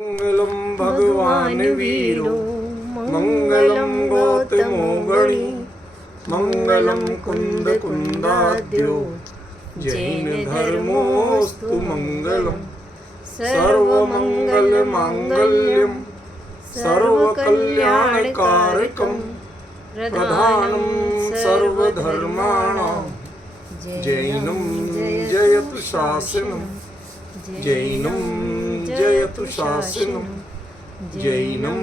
मंगलम भगवान वीरो मंगलम गौतमो गणी मंगलम कुंद कुंदाद्यो जैन धर्मोस्तु मंगलम सर्वमंगल मांगल्यम सर्वकल्याणकारकम प्रधानम सर्वधर्माणां जैनम जयतु शासनम जैनम जयतु शासनम जैनम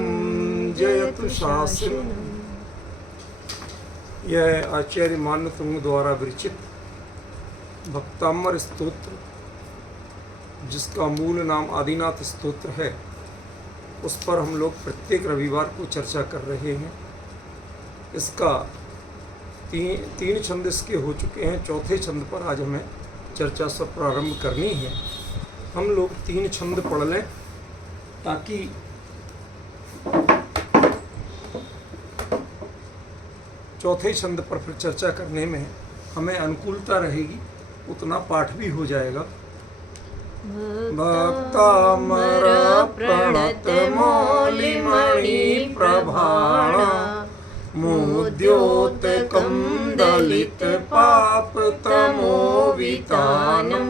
जयतु शासनम। यह आचार्य मानतुंग द्वारा विरचित भक्तामर स्तोत्र, जिसका मूल नाम आदिनाथ स्तोत्र है, उस पर हम लोग प्रत्येक रविवार को चर्चा कर रहे हैं। इसका तीन छंद इसके हो चुके हैं, चौथे छंद पर आज हमें चर्चा सब प्रारंभ करनी है। हम लोग 3 छंद पढ़ लें ताकि चौथे छंद पर फिर चर्चा करने में हमें अनुकूलता रहेगी, उतना पाठ भी हो जाएगा। भक्तामर प्रणत मौलिमणि प्रभाण मुद्योतकं दलित पाप तमोवितानं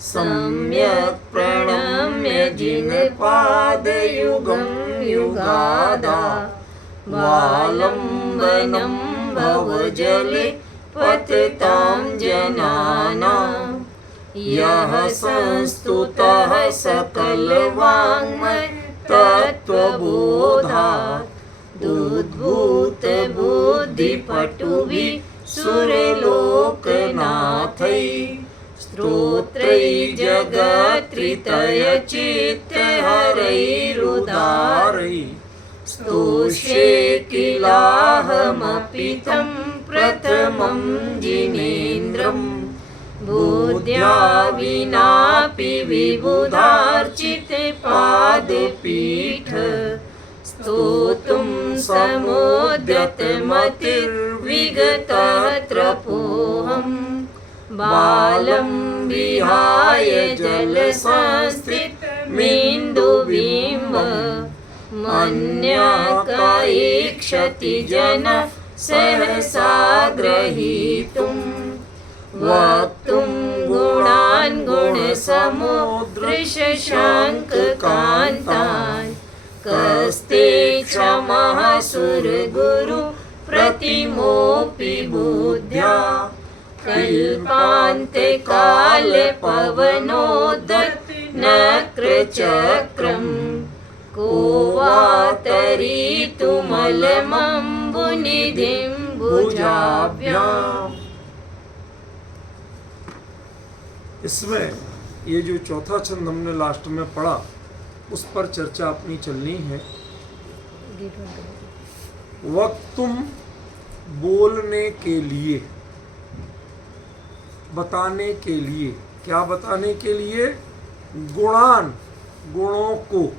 सम्यक् प्रणम्य जिनपादयुगं युगादा वालम्बनं भवजले पतितां जनानां यः संस्तुतः सकलवाङ्मय तत्त्वबोधात् उद्भूत बुद्धिपटुभिः सुरलोकनाथैः स्तोत्रैः जगत्त्रितयचित्तहरैरुदारैः स्तोष्ये किलाहमपि तं प्रथमं जिनेन्द्रं बुद्ध्या विनापि विबुधार्चितपादपीठ स्तोतुं समुद्यतमतिर्विगतत्रपोऽहं बालं विहाय जलसंस्थितमिन्दुबिम्ब मन्याकैक्षति जनः सहसा ग्रहीतुं वक्तुं गुणान् गुणसमुद्रशशाङ्ककान्तान् कस्ते क्षमः सुरगुरु प्रतिमोऽपि बुद्ध्या कल्पान्ते कालपवनोद्धतनक्रचक्रम् को वा तरीतुमलमम्बुनिधिं भुजाभ्याम्। इसमें ये जो चौथा छंद हमने लास्ट में पढ़ा, उस पर चर्चा अपनी चलनी है। वक्तुम बोलने के लिए, बताने के लिए, क्या बताने के लिए? गुणान, गुणों को।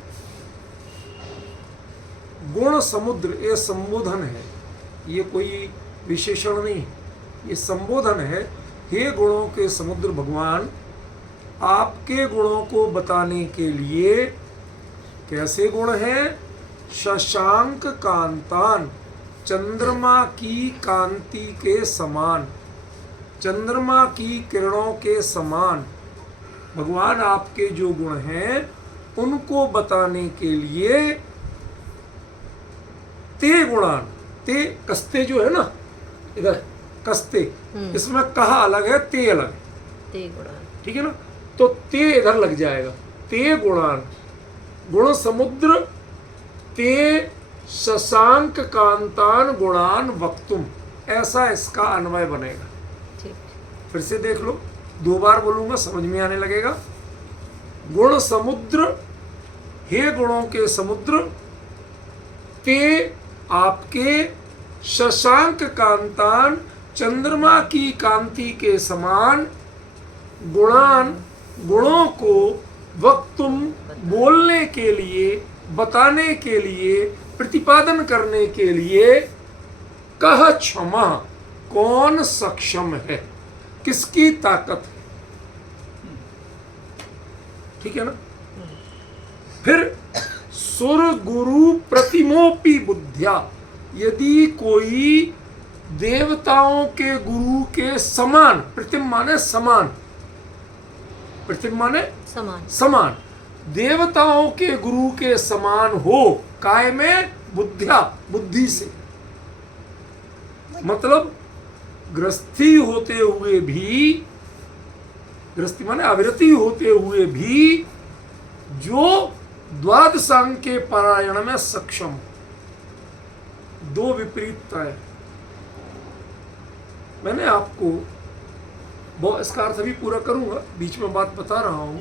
गुण समुद्र, ये संबोधन है, ये कोई विशेषण नहीं, ये संबोधन है। हे गुणों के समुद्र भगवान, आपके गुणों को बताने के लिए, कैसे गुण हैं? शशांक कांतान, चंद्रमा की कांति के समान, चंद्रमा की किरणों के समान भगवान आपके जो गुण हैं, उनको बताने के लिए ते गुणान, ते कस्ते जो है ना, इधर कस्ते, इसमें कहा अलग है, ते अलग है, ते गुणान, ठीक है ना। तो ते इधर लग जाएगा, ते गुणान, गुण समुद्र ते शशांक कांतान गुणान वक्तुम, ऐसा इसका अन्वय बनेगा। फिर से देख लो, 2 बार बोलूंगा, समझ में आने लगेगा। गुण समुद्र, हे गुणों के समुद्र, ते आपके शशांक कांतान, चंद्रमा की कांति के समान, गुणान, गुणों को, वक्तुम, बोलने के लिए, बताने के लिए, प्रतिपादन करने के लिए, कह क्षमा, कौन सक्षम है, किसकी ताकत है, ठीक है ना। फिर सुर गुरु प्रतिमोपी बुद्धिया, यदि कोई देवताओं के गुरु के समान, प्रतिम माने समान, प्रतिम माने समान समान, देवताओं के गुरु के समान हो, काय में, बुद्धिया, बुद्धि से, मतलब गृहस्थी होते हुए भी, गृहस्थी माने अविरति होते हुए भी जो द्वादशांग के पारायण में सक्षम, दो विपरीतता है। मैंने आपको बहुत, इसका अर्थ अभी पूरा करूंगा, बीच में बात बता रहा हूं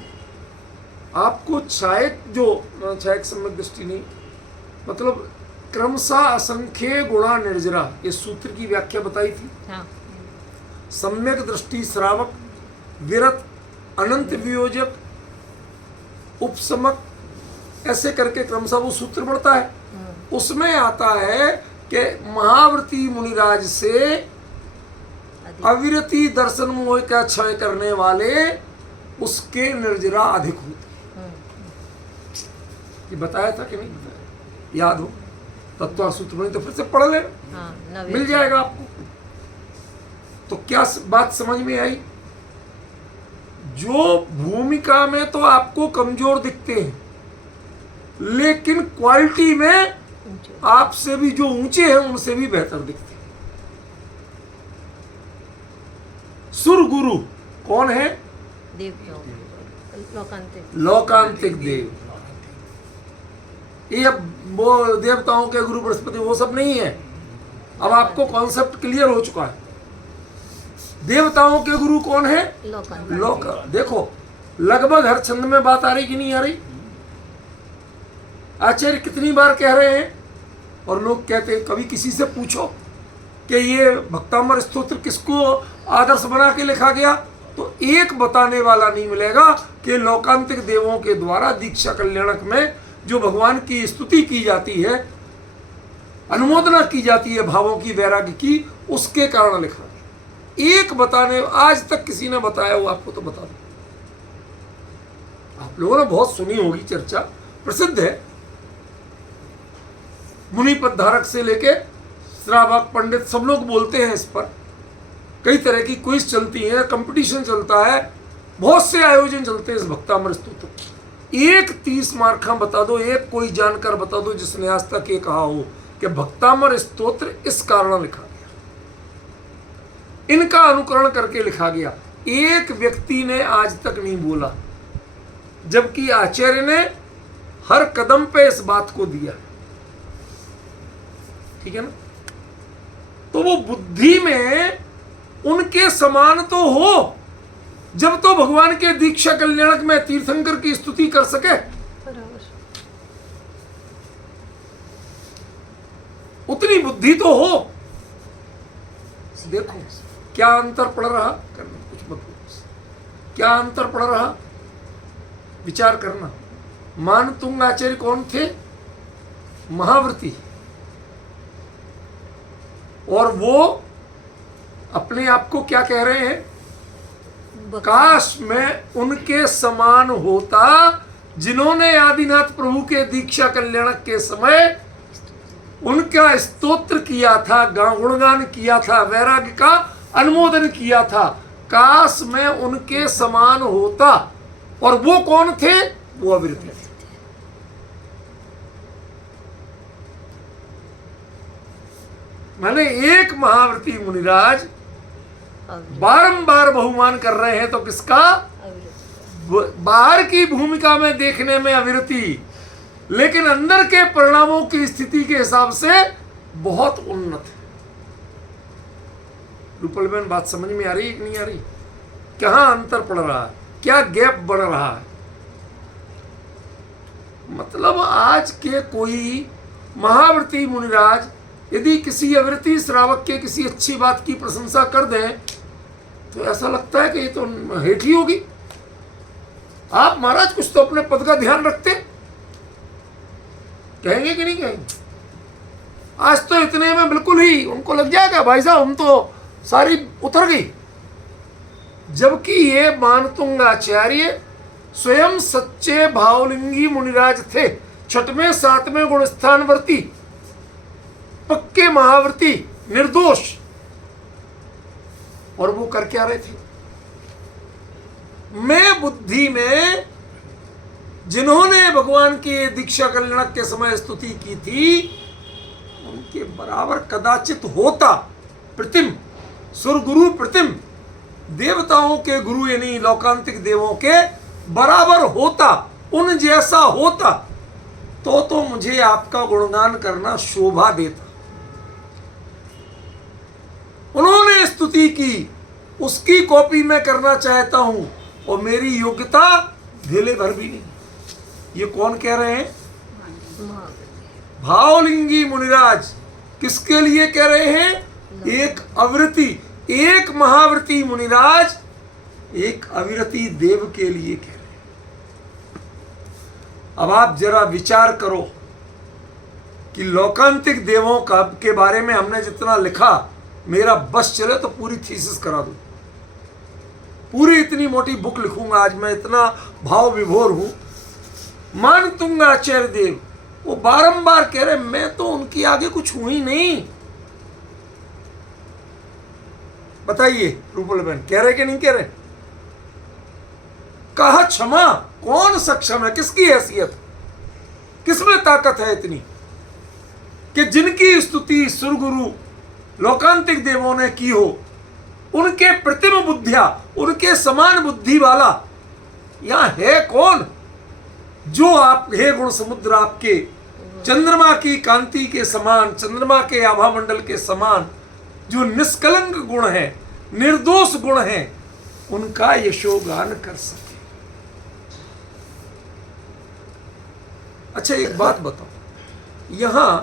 आपको। छायक जो, छायक सम्यक दृष्टि नहीं, मतलब क्रमशः असंख्य गुणा निर्जरा, ये सूत्र की व्याख्या बताई थी। हाँ। सम्यक दृष्टि श्रावक, विरत, अनंत वियोजक, उपसमक, ऐसे करके क्रमशः वो सूत्र बढ़ता है। उसमें आता है कि महाव्रती मुनिराज से अविरति दर्शन मोह का क्षय करने वाले उसके निर्जरा अधिक होती। ये बताया था कि नहीं बताया? याद हो तत्व सूत्र नहीं तो फिर से पढ़ ले, मिल जाएगा आपको। तो क्या बात समझ में आई? जो भूमिका में तो आपको कमजोर दिखते हैं, लेकिन क्वालिटी में आपसे भी जो ऊंचे हैं उनसे भी बेहतर दिखते हैं। सुर गुरु कौन है? देव, लोकांतिक, लोकांतिक देव। ये वो देवताओं के गुरु बृहस्पति वो सब नहीं है। अब आपको कॉन्सेप्ट क्लियर हो चुका है। देवताओं के गुरु कौन है? लोकांतिक। लोक। देखो लगभग हर छंद में बात आ रही कि नहीं आ रही? आचार्य कितनी बार कह रहे हैं, और लोग कहते हैं, कभी किसी से पूछो कि ये भक्तामर स्तोत्र किसको आदर्श बना के लिखा गया, तो एक बताने वाला नहीं मिलेगा कि लोकांतिक देवों के द्वारा दीक्षा कल्याणक में जो भगवान की स्तुति की जाती है, अनुमोदना की जाती है भावों की, वैराग्य की, उसके कारण लिखा गया। एक बताने, आज तक किसी ने बताया हो आपको तो बता दो। आप लोगों ने बहुत सुनी होगी, चर्चा प्रसिद्ध है। मुनि पदधारक से लेके श्रावक, पंडित, सब लोग बोलते हैं इस पर। कई तरह की क्विज चलती है, कंपटीशन चलता है, बहुत से आयोजन चलते हैं इस भक्तामर स्तोत्र। एक 30 मार्क का बता दो, एक कोई जानकर बता दो जिसने आज तक ये कहा हो कि भक्तामर स्तोत्र इस कारण लिखा गया, इनका अनुकरण करके लिखा गया। एक व्यक्ति ने आज तक नहीं बोला, जबकि आचार्य ने हर कदम पे इस बात को दिया। ठीक है ना? तो वो बुद्धि में उनके समान तो हो, जब तो भगवान के दीक्षा कल्याणक में तीर्थंकर की स्तुति कर सके। उतनी बुद्धि तो हो। देखो क्या अंतर पड़ रहा, करना कुछ मत बोलो, क्या अंतर पड़ रहा, विचार करना। मानतुंग आचार्य कौन थे? महाव्रती। और वो अपने आप को क्या कह रहे हैं? काश मैं उनके समान होता जिन्होंने आदिनाथ प्रभु के दीक्षा कल्याणक के समय उनका स्तोत्र किया था, गुणगान किया था, वैराग्य का अनुमोदन किया था। काश मैं उनके समान होता। और वो कौन थे? वो अविरत थे। मैंने एक महाव्रती मुनिराज बारंबार बहुमान कर रहे हैं, तो किसका? बाहर की भूमिका में देखने में अविरति, लेकिन अंदर के परिणामों की स्थिति के हिसाब से बहुत उन्नत है। रूपल बहन बात समझ में आ रही है कि नहीं आ रही? कहां अंतर पड़ रहा है, क्या गैप बढ़ रहा है? मतलब आज के कोई महाव्रती मुनिराज यदि किसी अविरति श्रावक के किसी अच्छी बात की प्रशंसा कर दें, तो ऐसा लगता है कि ये तो हेठ ही होगी। आप महाराज कुछ तो अपने पद का ध्यान रखते, कहेंगे कि नहीं कहेंगे? आज तो इतने में बिल्कुल ही उनको लग जाएगा, भाई साहब हम तो सारी उतर गई। जबकि ये मानतुंग आचार्य स्वयं सच्चे भावलिंगी मुनिराज थे, छठवें सातवें गुण स्थानवर्ती, पक्के महावर्ती, निर्दोष। और वो कर क्या रहे थे? मैं बुद्धि में जिन्होंने भगवान की दीक्षा कल्याणक के समय स्तुति की थी, उनके बराबर कदाचित होता प्रतिम, सुरगुरु प्रतिम, देवताओं के गुरु यानी लौकांतिक देवों के बराबर होता, उन जैसा होता, तो मुझे आपका गुणगान करना शोभा देता। उन्होंने स्तुति की, उसकी कॉपी मैं करना चाहता हूं, और मेरी योग्यता धेले भर भी नहीं। ये कौन कह रहे हैं? भावलिंगी मुनिराज। किसके लिए कह रहे हैं? एक अविरति, एक महाव्रती मुनिराज एक अविरति देव के लिए कह रहे हैं। अब आप जरा विचार करो कि लौकांतिक देवों का के बारे में हमने जितना लिखा, मेरा बस चले तो पूरी थीसिस करा दूं, पूरी इतनी मोटी बुक लिखूंगा। आज मैं इतना भाव विभोर हूं। मान तुंगा आचार्य देव वो बारंबार कह रहे, मैं तो उनकी आगे कुछ हूं ही नहीं। बताइए रूपल बहन, कह रहे कि नहीं कह रहे? कहा क्षमा, कौन सक्षम है? किसकी हैसियत, किसमें ताकत है इतनी कि जिनकी स्तुति सुरगुरु लौकांतिक देवों ने की हो, उनके प्रतिम बुद्धिया, उनके समान बुद्धि वाला यहां है कौन? जो आप हे गुण समुद्र आपके चंद्रमा की कांति के समान, चंद्रमा के आभा मंडल के समान जो निष्कलंक गुण है, निर्दोष गुण है, उनका यशोगान कर सके। अच्छा एक बात बताओ, यहां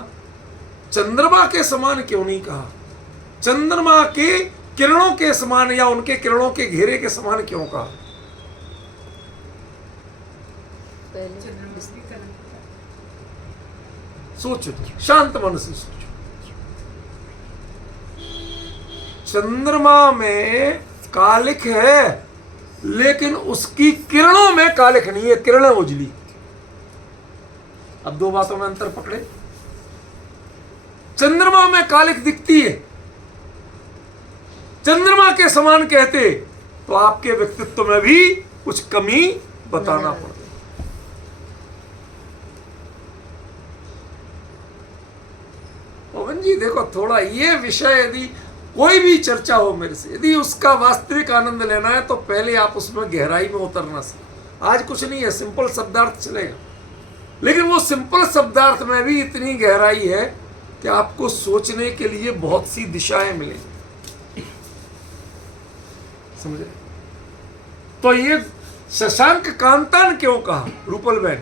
चंद्रमा के समान क्यों नहीं कहा? चंद्रमा के किरणों के समान या उनके किरणों के घेरे के समान क्यों कहा? सोचो, शांत मन से सोचो। चंद्रमा में कालिक है, लेकिन उसकी किरणों में कालिक नहीं है, किरणें उजली। अब दो बातों में अंतर पकड़े। चंद्रमा में कालिक दिखती है, चंद्रमा के समान कहते तो आपके व्यक्तित्व में भी कुछ कमी बताना पड़ता। पवन जी देखो, थोड़ा ये विषय यदि कोई भी चर्चा हो मेरे से, यदि उसका वास्तविक आनंद लेना है तो पहले आप उसमें गहराई में उतरना सीख। आज कुछ नहीं है, सिंपल शब्दार्थ चलेगा, लेकिन वो सिंपल शब्दार्थ में भी इतनी गहराई है कि आपको सोचने के लिए बहुत सी दिशाएं मिलेंगी। समझे? तो ये शशांक कांतान क्यों कहा रूपल बहन?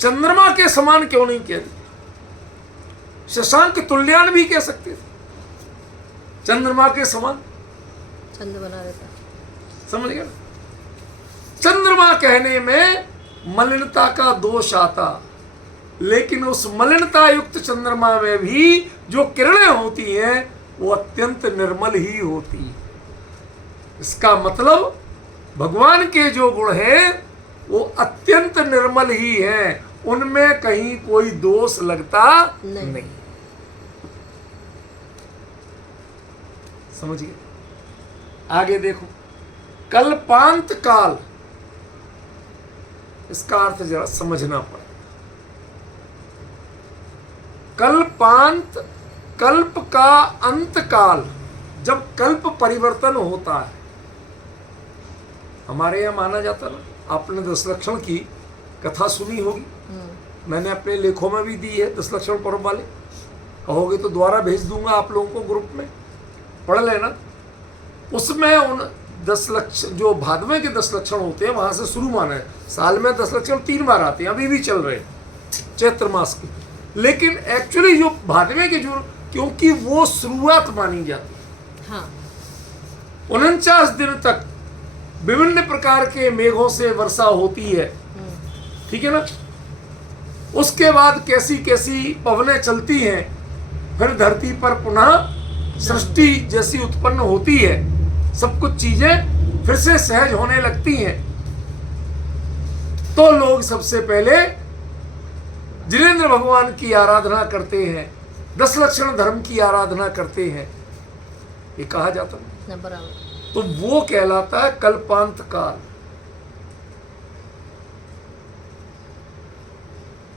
चंद्रमा के समान क्यों नहीं कह? शशांक तुल्यान भी कह सकते थे, चंद्रमा के समान चंद्र बना रहता। समझ गया? चंद्रमा कहने में मलिनता का दोष आता, लेकिन उस मलिनता युक्त चंद्रमा में भी जो किरणें होती हैं वो अत्यंत निर्मल ही होती है। इसका मतलब भगवान के जो गुण हैं वो अत्यंत निर्मल ही हैं, उनमें कहीं कोई दोष लगता नहीं। समझिए? आगे देखो, कल्पांत काल, इसका अर्थ जरा समझना पड़ेगा। कल्पांत, कल्प का अंत काल, जब कल्प परिवर्तन होता है। हमारे यहां माना जाता ना, आपने 10 लक्षण की कथा सुनी होगी, मैंने अपने लेखों में भी दी है 10 लक्षण पर्व वाले, कहोगे तो द्वारा भेज दूंगा आप लोगों को ग्रुप में, पढ़ लेना। उसमें उन 10 लक्षण जो भादवे के 10 लक्षण होते हैं वहां से शुरू माना है। साल में 10 लक्षण 3 बार आते हैं, अभी भी चल रहे हैं चैत्र मास के, लेकिन एक्चुअली जो भादवे के जो, क्योंकि वो शुरुआत मानी जाती है। हाँ। 49 दिन तक विभिन्न प्रकार के मेघों से वर्षा होती है, ठीक है ना? उसके बाद कैसी कैसी पवनें चलती हैं, फिर धरती पर पुनः सृष्टि जैसी उत्पन्न होती है, सब कुछ चीजें फिर से सहज होने लगती हैं। तो लोग सबसे पहले जिनेंद्र भगवान की आराधना करते हैं, 10 लक्षण धर्म की आराधना करते हैं, ये कहा जाता है। ना बराबर। तो वो कहलाता है कल्पांत काल।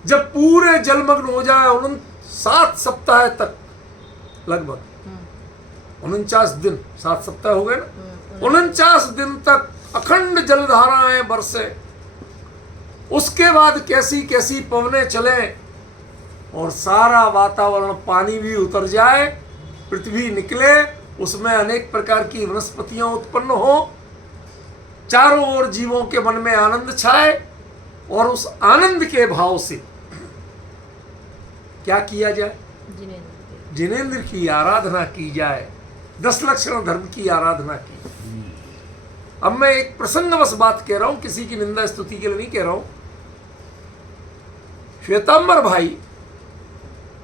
जब पूरे जलमग्न हो जाए 7 सप्ताह तक, लगभग 49 दिन, 7 सप्ताह हो गए ना, 49 दिन तक अखंड जलधाराएं बरसे, उसके बाद कैसी कैसी पवनें चले और सारा वातावरण, पानी भी उतर जाए, पृथ्वी निकले, उसमें अनेक प्रकार की वनस्पतियां उत्पन्न हो, चारों ओर जीवों के मन में आनंद छाए और उस आनंद के भाव से क्या किया जाए? जिनेंद्र की आराधना की जाए, 10 लक्षण धर्म की आराधना की। अब मैं एक प्रसंगवश बात कह रहा हूं, किसी की निंदा स्तुति के लिए नहीं कह रहा हूं। श्वेतांबर भाई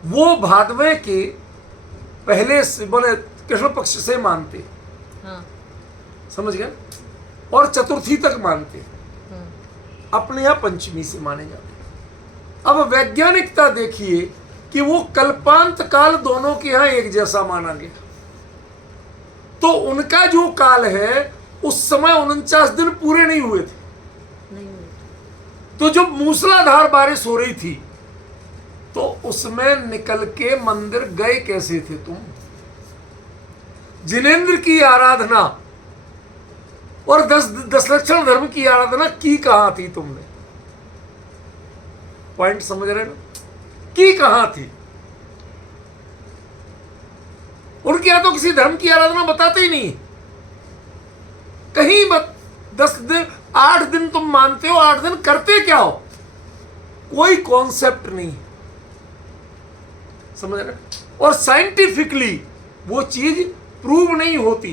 वो भादवे के पहले से बोले कृष्ण पक्ष से मानते, हाँ। समझ गए, और चतुर्थी तक मानते, अपने यहां पंचमी से माने जाते। अब वैज्ञानिकता देखिए कि वो कल्पांत काल दोनों के यहां एक जैसा माना गया। तो उनका जो काल है उस समय 49 दिन पूरे नहीं हुए थे। नहीं हुई। तो जब मूसलाधार बारिश हो रही थी तो उसमें निकल के मंदिर गए कैसे थे तुम? जिनेंद्र की आराधना और 10 लक्षण धर्म की आराधना की कहां थी तुमने? पॉइंट समझ रहे ना? की कहां थी? उनके यहां तो किसी धर्म की आराधना बताते ही नहीं कहीं। 10 दिन 8 दिन तुम मानते हो, 8 दिन करते क्या हो? कोई कॉन्सेप्ट नहीं, समझ रहे? और साइंटिफिकली वो चीज प्रूव नहीं होती,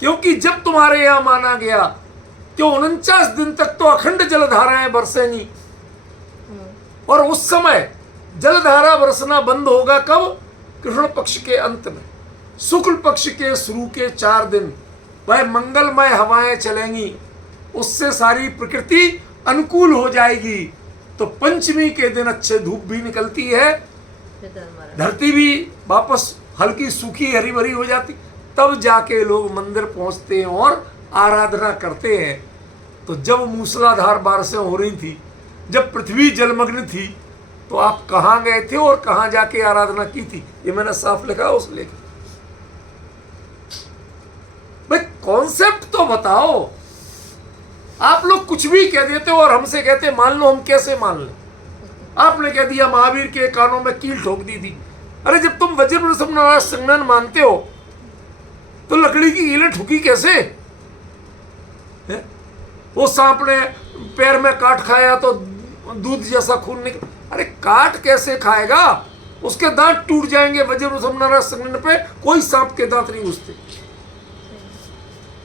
क्योंकि जब तुम्हारे यहां माना गया कि 49 दिन तक तो अखंड जलधाराएं बरसेंगी, और उस समय जलधारा बरसना बंद होगा कब? कृष्ण पक्ष के अंत में। शुक्ल पक्ष के शुरू के 4 दिन वह मंगलमय हवाएं चलेंगी, उससे सारी प्रकृति अनुकूल हो जाएगी। तो पंचमी के दिन अच्छे धूप भी निकलती है, धरती भी वापस हल्की सूखी हरी भरी हो जाती, तब जाके लोग मंदिर पहुंचते हैं और आराधना करते हैं। तो जब मूसलाधार बारिशें हो रही थी, जब पृथ्वी जलमग्न थी, तो आप कहां गए थे और कहां जाके आराधना की थी? ये मैंने साफ लिखा उस लेख। भाई कॉन्सेप्ट तो बताओ। आप लोग कुछ भी कह देते हो और हमसे कहते मान लो, हम कैसे मान लें? आपने कह दिया महावीर के कानों में कील ठोक दी थी। अरे जब तुम वज्र संज्ञान मानते हो तो लकड़ी की कीलें ठुकी कैसे? है? वो सांप ने पैर में काट खाया तो दूध जैसा खून निकल। अरे काट कैसे खाएगा? उसके दांत टूट जाएंगे। वज्र संज्ञान पे कोई सांप के दांत नहीं घुसते।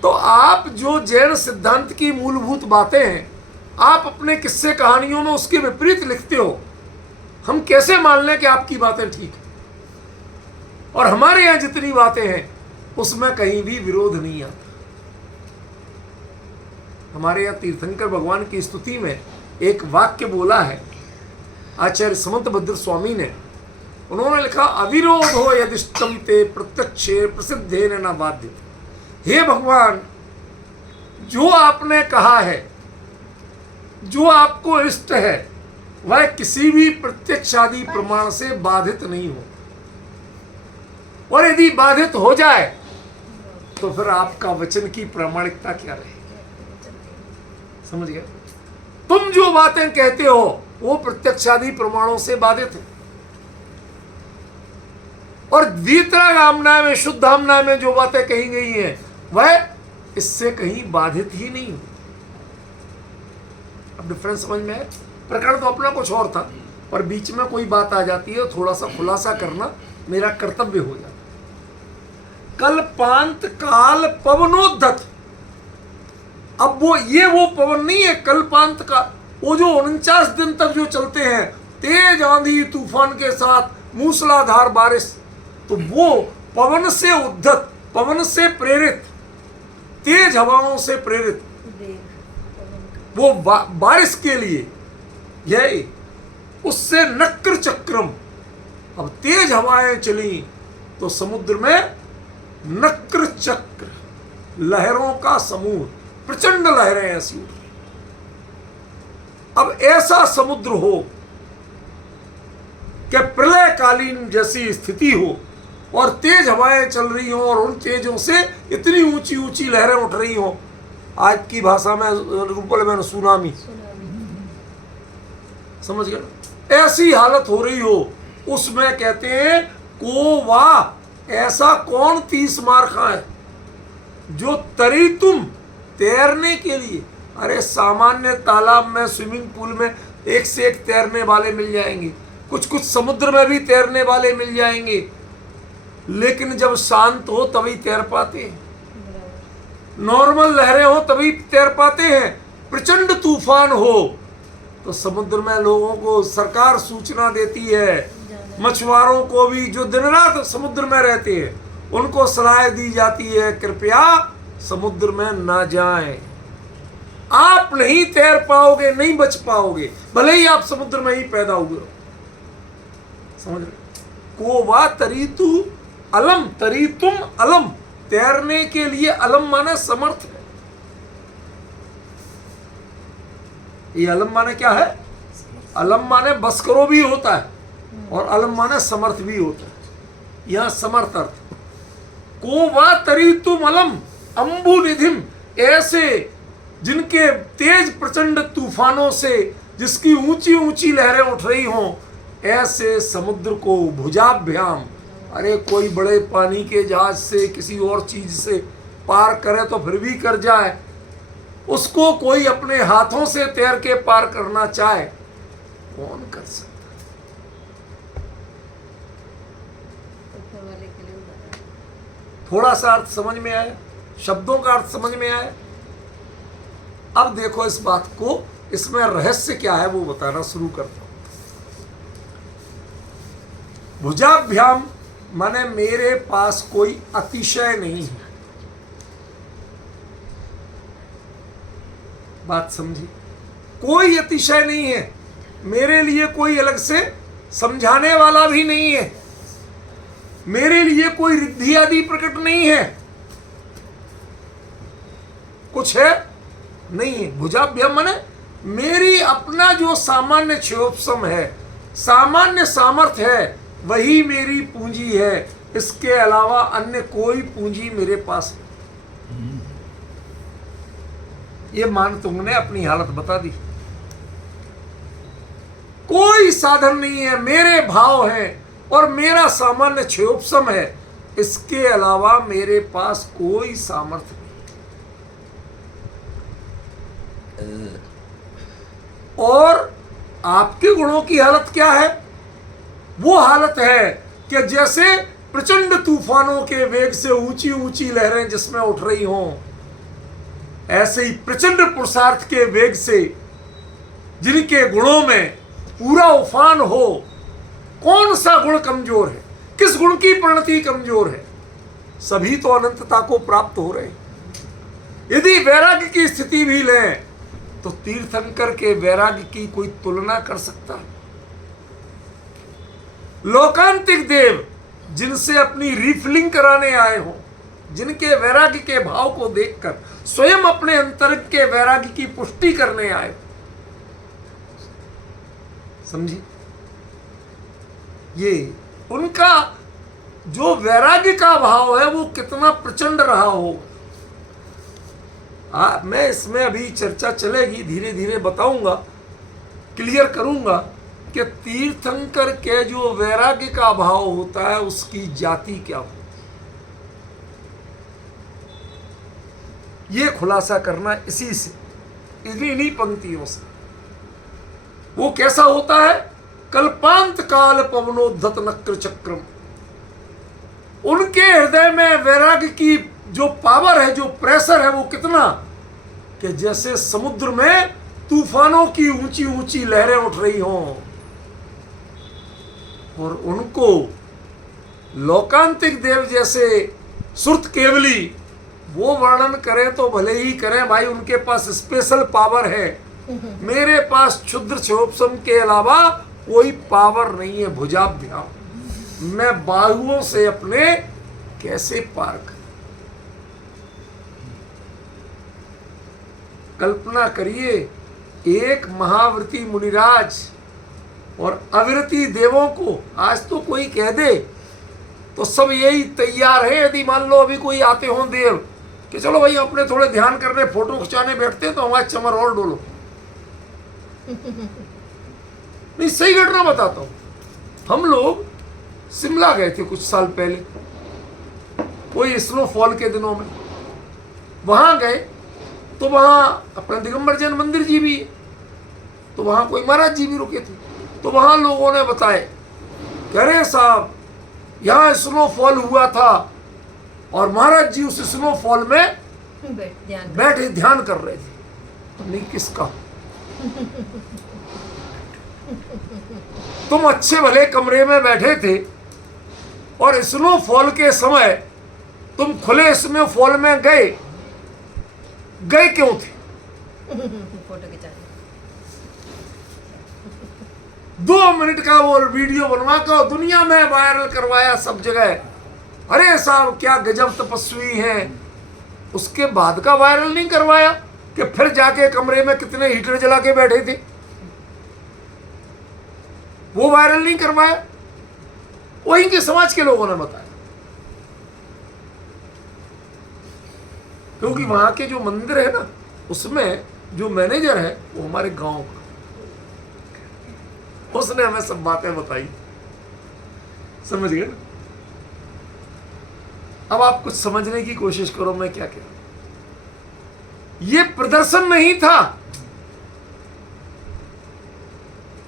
तो आप जो जैन सिद्धांत की मूलभूत बातें हैं, आप अपने किस्से कहानियों में उसके विपरीत लिखते हो। हम कैसे मान लें कि आपकी बातें ठीक है? और हमारे यहां जितनी बातें हैं उसमें कहीं भी विरोध नहीं आता। हमारे यहां तीर्थंकर भगवान की स्तुति में एक वाक्य बोला है आचार्य समंत भद्र स्वामी ने। उन्होंने लिखा, अविरोधो यदिष्टम ते प्रत्यक्षे प्रसिद्धेन न बाध्यते। हे भगवान, जो आपने कहा है, जो आपको इष्ट है, वह किसी भी प्रत्यक्षादि प्रमाण से बाधित नहीं हो। और यदि बाधित हो जाए तो फिर आपका वचन की प्रामाणिकता क्या रहेगी? समझ गए? तुम जो बातें कहते हो वो प्रत्यक्षादि प्रमाणों से बाधित है। और वीतरागामना में, शुद्धामना में जो बातें कही गई हैं वह इससे कहीं बाधित ही नहीं हुई। अब डिफरेंस समझ में है? प्रकरण तो अपना कुछ और था, पर बीच में कोई बात आ जाती है, थोड़ा सा खुलासा करना मेरा कर्तव्य हो जाता। कल्पांत काल पवनोद्धत। अब वो पवन नहीं है कल्पांत का, वो जो 49 दिन तक जो चलते हैं, तेज आंधी तूफान के साथ मूसलाधार बारिश, तो वो पवन से उद्धत, पवन से प्रेरित, तेज हवाओं से प्रेरित वो बारिश के लिए यह उससे नक्र चक्रम, अब तेज हवाएं चली तो समुद्र में नक्र चक्र, लहरों का समूह, प्रचंड लहरें ऐसी उठ रही। अब ऐसा समुद्र हो कि प्रलयकालीन जैसी स्थिति हो और तेज हवाएं चल रही हो और उन तेजों से इतनी ऊंची ऊंची लहरें उठ रही हो, आज की भाषा में रूपल में सुनामी, समझ गए ना? ऐसी हालत हो रही हो, उसमें कहते हैं को वाह, ऐसा कौन 30 मार खाए जो तरी तुम, तैरने के लिए। अरे सामान्य तालाब में, स्विमिंग पूल में एक से एक तैरने वाले मिल जाएंगे, कुछ कुछ समुद्र में भी तैरने वाले मिल जाएंगे, लेकिन जब शांत हो तभी तैर पाते हैं, नॉर्मल लहरें हो तभी तैर पाते हैं। प्रचंड तूफान हो तो समुद्र में लोगों को सरकार सूचना देती है, मछुआरों को भी जो दिन रात समुद्र में रहते हैं उनको सलाह दी जाती है कृपया समुद्र में ना जाएं, आप नहीं तैर पाओगे, नहीं बच पाओगे, भले ही आप समुद्र में ही पैदा हुए हो। समझ रहे? को वा तरीतु अलम, तरी तुम अलम, तैरने के लिए अलम माने समर्थ है। ये अलम माने क्या है? अलम माने बस करो भी होता है और अलम माने समर्थ भी होता है। यह समर्थ अर्थ। को वा तरी तुम अलम अंबु निधिम, ऐसे जिनके तेज प्रचंड तूफानों से जिसकी ऊंची ऊंची लहरें उठ रही हों, ऐसे समुद्र को भुजाभ्याम, अरे कोई बड़े पानी के जहाज से किसी और चीज से पार करे तो फिर भी कर जाए, उसको कोई अपने हाथों से तैर के पार करना चाहे, कौन कर सकता? थोड़ा सा अर्थ समझ में आया, शब्दों का अर्थ समझ में आया। अब देखो इस बात को, इसमें रहस्य क्या है वो बताना शुरू करता हूं। भुजाभ्याम माने मेरे पास कोई अतिशय नहीं है, बात समझी? कोई अतिशय नहीं है, मेरे लिए कोई अलग से समझाने वाला भी नहीं है, मेरे लिए कोई रिद्धि आदि प्रकट नहीं है, कुछ है नहीं है। भुजाभ्याम माने मेरी अपना जो सामान्य क्षयोपशम है, सामान्य सामर्थ्य है, वही मेरी पूंजी है, इसके अलावा अन्य कोई पूंजी मेरे पास नहीं। ये मान तुमने अपनी हालत बता दी, कोई साधन नहीं है, मेरे भाव हैं और मेरा सामान्य क्षयोपशम है, इसके अलावा मेरे पास कोई सामर्थ्य नहीं। और आपके गुणों की हालत क्या है? वो हालत है कि जैसे प्रचंड तूफानों के वेग से ऊंची ऊंची लहरें जिसमें उठ रही हों, ऐसे ही प्रचंड पुरुषार्थ के वेग से जिनके गुणों में पूरा उफान हो। कौन सा गुण कमजोर है? किस गुण की परिणति कमजोर है? सभी तो अनंतता को प्राप्त हो रहे हैं। यदि वैराग्य की स्थिति भी लें तो तीर्थंकर के वैराग्य की कोई तुलना कर सकता है? लोकांतिक देव जिनसे अपनी रिफिलिंग कराने आए हो, जिनके वैराग्य के भाव को देखकर स्वयं अपने अंतर्ग के वैराग्य की पुष्टि करने आए हो, समझी? ये उनका जो वैराग्य का भाव है वो कितना प्रचंड रहा होगा। मैं इसमें अभी चर्चा चलेगी, धीरे धीरे बताऊंगा, क्लियर करूंगा कि तीर्थंकर के जो वैराग्य का भाव होता है उसकी जाति क्या होती है, ये खुलासा करना इसी से, इन्हीं पंक्तियों से। वो कैसा होता है? कल्पांत काल पवनोद्धत नक्र चक्रम। उनके हृदय में वैराग्य की जो पावर है, जो प्रेशर है, वो कितना कि जैसे समुद्र में तूफानों की ऊंची ऊंची लहरें उठ रही हों। और उनको लोकांतिक देव जैसे सुरत केवली वो वर्णन करें तो भले ही करें भाई, उनके पास स्पेशल पावर है, मेरे पास क्षुद्र क्षोभसम के अलावा कोई पावर नहीं है भुजाभ्याम। मैं बाहुओं से अपने कैसे पार कर। कल्पना करिए, एक महाव्रती मुनिराज और अविरति देवों को आज तो कोई कह दे तो सब यही तैयार है। यदि मान लो अभी कोई आते हों देव कि चलो भाई अपने थोड़े ध्यान करने फोटो खिंचाने बैठते हैं तो हमारे चमर और डोलो। नहीं, सही घटना बताता हूं। हम लोग शिमला गए थे कुछ साल पहले, कोई स्नोफॉल के दिनों में। वहां गए तो वहां अपना दिगंबर जैन मंदिर जी भी है, तो वहां कोई महाराज जी भी रुके थे। तो वहां लोगों ने बताए, कह रहे साहब यहाँ स्नोफॉल हुआ था और महाराज जी उस स्नोफॉल में बैठे ध्यान कर रहे थे। नहीं, किसका? तुम अच्छे भले कमरे में बैठे थे और स्नोफॉल के समय तुम खुले स्नोफॉल में गए क्यों थे? फोटो खिंचाने। 2 मिनट का वो वीडियो बनवा कर दुनिया में वायरल करवाया सब जगह। अरे साहब क्या गजब तपस्वी हैं। उसके बाद का वायरल नहीं करवाया कि फिर जाके कमरे में कितने हीटर जला के बैठे थे, वो वायरल नहीं करवाया। वहीं के समाज के लोगों ने बताया, क्योंकि वहां के जो मंदिर है ना, उसमें जो मैनेजर है वो हमारे गांव का, उसने हमें सब बातें बताई। समझ गए ना? अब आप कुछ समझने की कोशिश करो मैं क्या कह रहा हूं। ये प्रदर्शन नहीं था।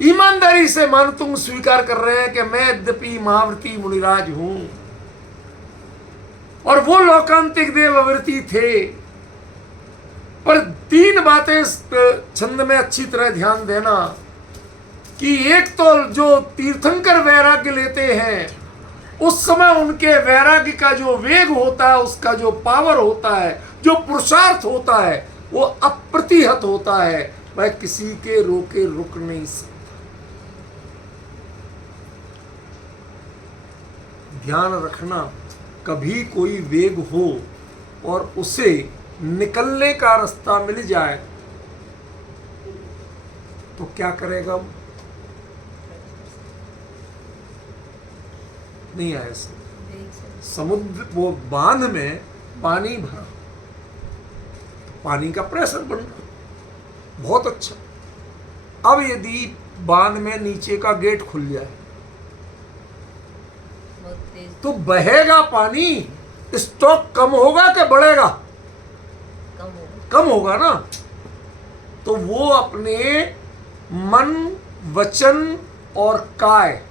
ईमानदारी से मान तुम स्वीकार कर रहे हैं कि मैं यद्यपि महाव्रती मुनिराज हूं और वो लोकांतिक देव अविरति थे, पर 3 बातें इस छंद में अच्छी तरह ध्यान देना कि एक तो जो तीर्थंकर वैराग्य लेते हैं उस समय उनके वैराग्य का जो वेग होता है, उसका जो पावर होता है, जो पुरुषार्थ होता है, वो अप्रतिहत होता है। वह किसी के रोके रुक नहीं सकता। ध्यान रखना, कभी कोई वेग हो और उसे निकलने का रास्ता मिल जाए तो क्या करेगा? नहीं आया समुद्र, वो बांध में पानी भरा, पानी का प्रेशर बन रहा, बहुत अच्छा। अब यदि बांध में नीचे का गेट खुल जाए तो बहेगा पानी, स्टॉक कम होगा कि बढ़ेगा? कम होगा ना। तो वो अपने मन, वचन और काय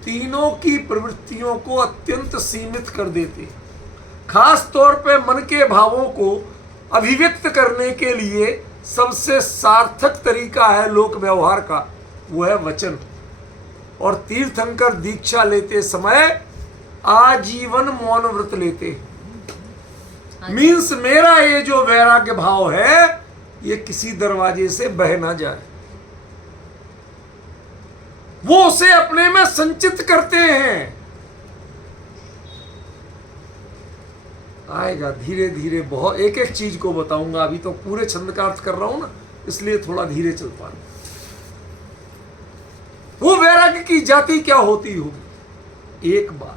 तीनों की प्रवृत्तियों को अत्यंत सीमित कर देते। खास तौर पे मन के भावों को अभिव्यक्त करने के लिए सबसे सार्थक तरीका है लोक व्यवहार का, वो है वचन। और तीर्थंकर दीक्षा लेते समय आजीवन मौन व्रत लेते। मीन्स मेरा ये जो वैराग्य भाव है ये किसी दरवाजे से बह ना जाए, वो उसे अपने में संचित करते हैं। आएगा धीरे धीरे, बहुत एक एक चीज को बताऊंगा। अभी तो पूरे छंद का अर्थ कर रहा हूं ना, इसलिए थोड़ा धीरे चल पा रहा। वो वैराग्य की जाति क्या होती होगी? एक बात,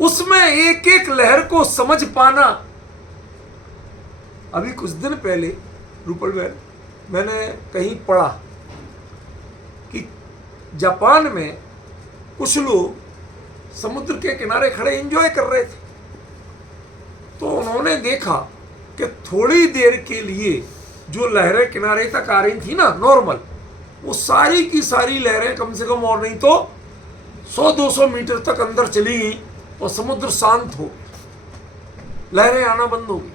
उसमें एक एक लहर को समझ पाना। अभी कुछ दिन पहले रूपल में मैंने कहीं पढ़ा कि जापान में कुछ लोग समुद्र के किनारे खड़े एंजॉय कर रहे थे, तो उन्होंने देखा कि थोड़ी देर के लिए जो लहरें किनारे तक आ रही थी ना नॉर्मल, वो सारी की सारी लहरें कम से कम और नहीं तो 100-200 मीटर तक अंदर चली गई और समुद्र शांत हो गया, लहरें आना बंद हो गई,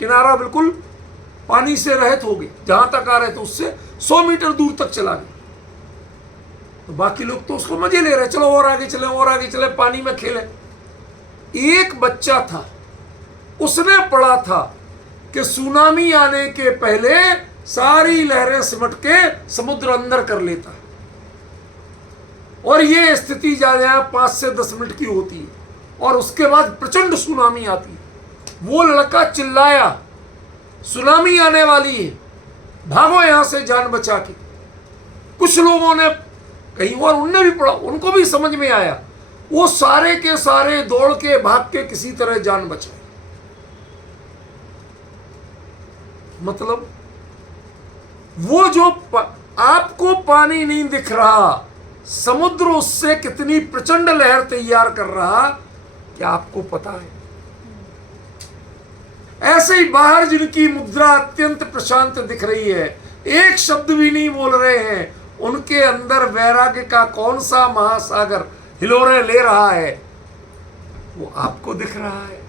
किनारा बिल्कुल पानी से रहित हो गया। जहां तक आ रहे थे उससे 100 मीटर दूर तक चला गया। तो बाकी लोग तो उसको मजे ले रहे, चलो और आगे चले और आगे चले, पानी में खेले। एक बच्चा था, उसने पढ़ा था कि सुनामी आने के पहले सारी लहरें सिमट के समुद्र अंदर कर लेता है। और ये स्थिति जहाँ 5 से 10 मिनट की होती है और उसके बाद प्रचंड सुनामी आती है। वो लड़का चिल्लाया, सुनामी आने वाली है, भागो यहां से जान बचा के। कुछ लोगों ने कहीं और उनने भी पढ़ा, उनको भी समझ में आया, वो सारे के सारे दौड़ के भाग के किसी तरह जान बचाए। मतलब वो जो आपको पानी नहीं दिख रहा, समुद्र उससे कितनी प्रचंड लहर तैयार कर रहा, क्या आपको पता है? ऐसे ही बाहर जिनकी मुद्रा अत्यंत प्रशांत दिख रही है, एक शब्द भी नहीं बोल रहे हैं, उनके अंदर वैराग्य का कौन सा महासागर हिलोरे ले रहा है, वो आपको दिख रहा है?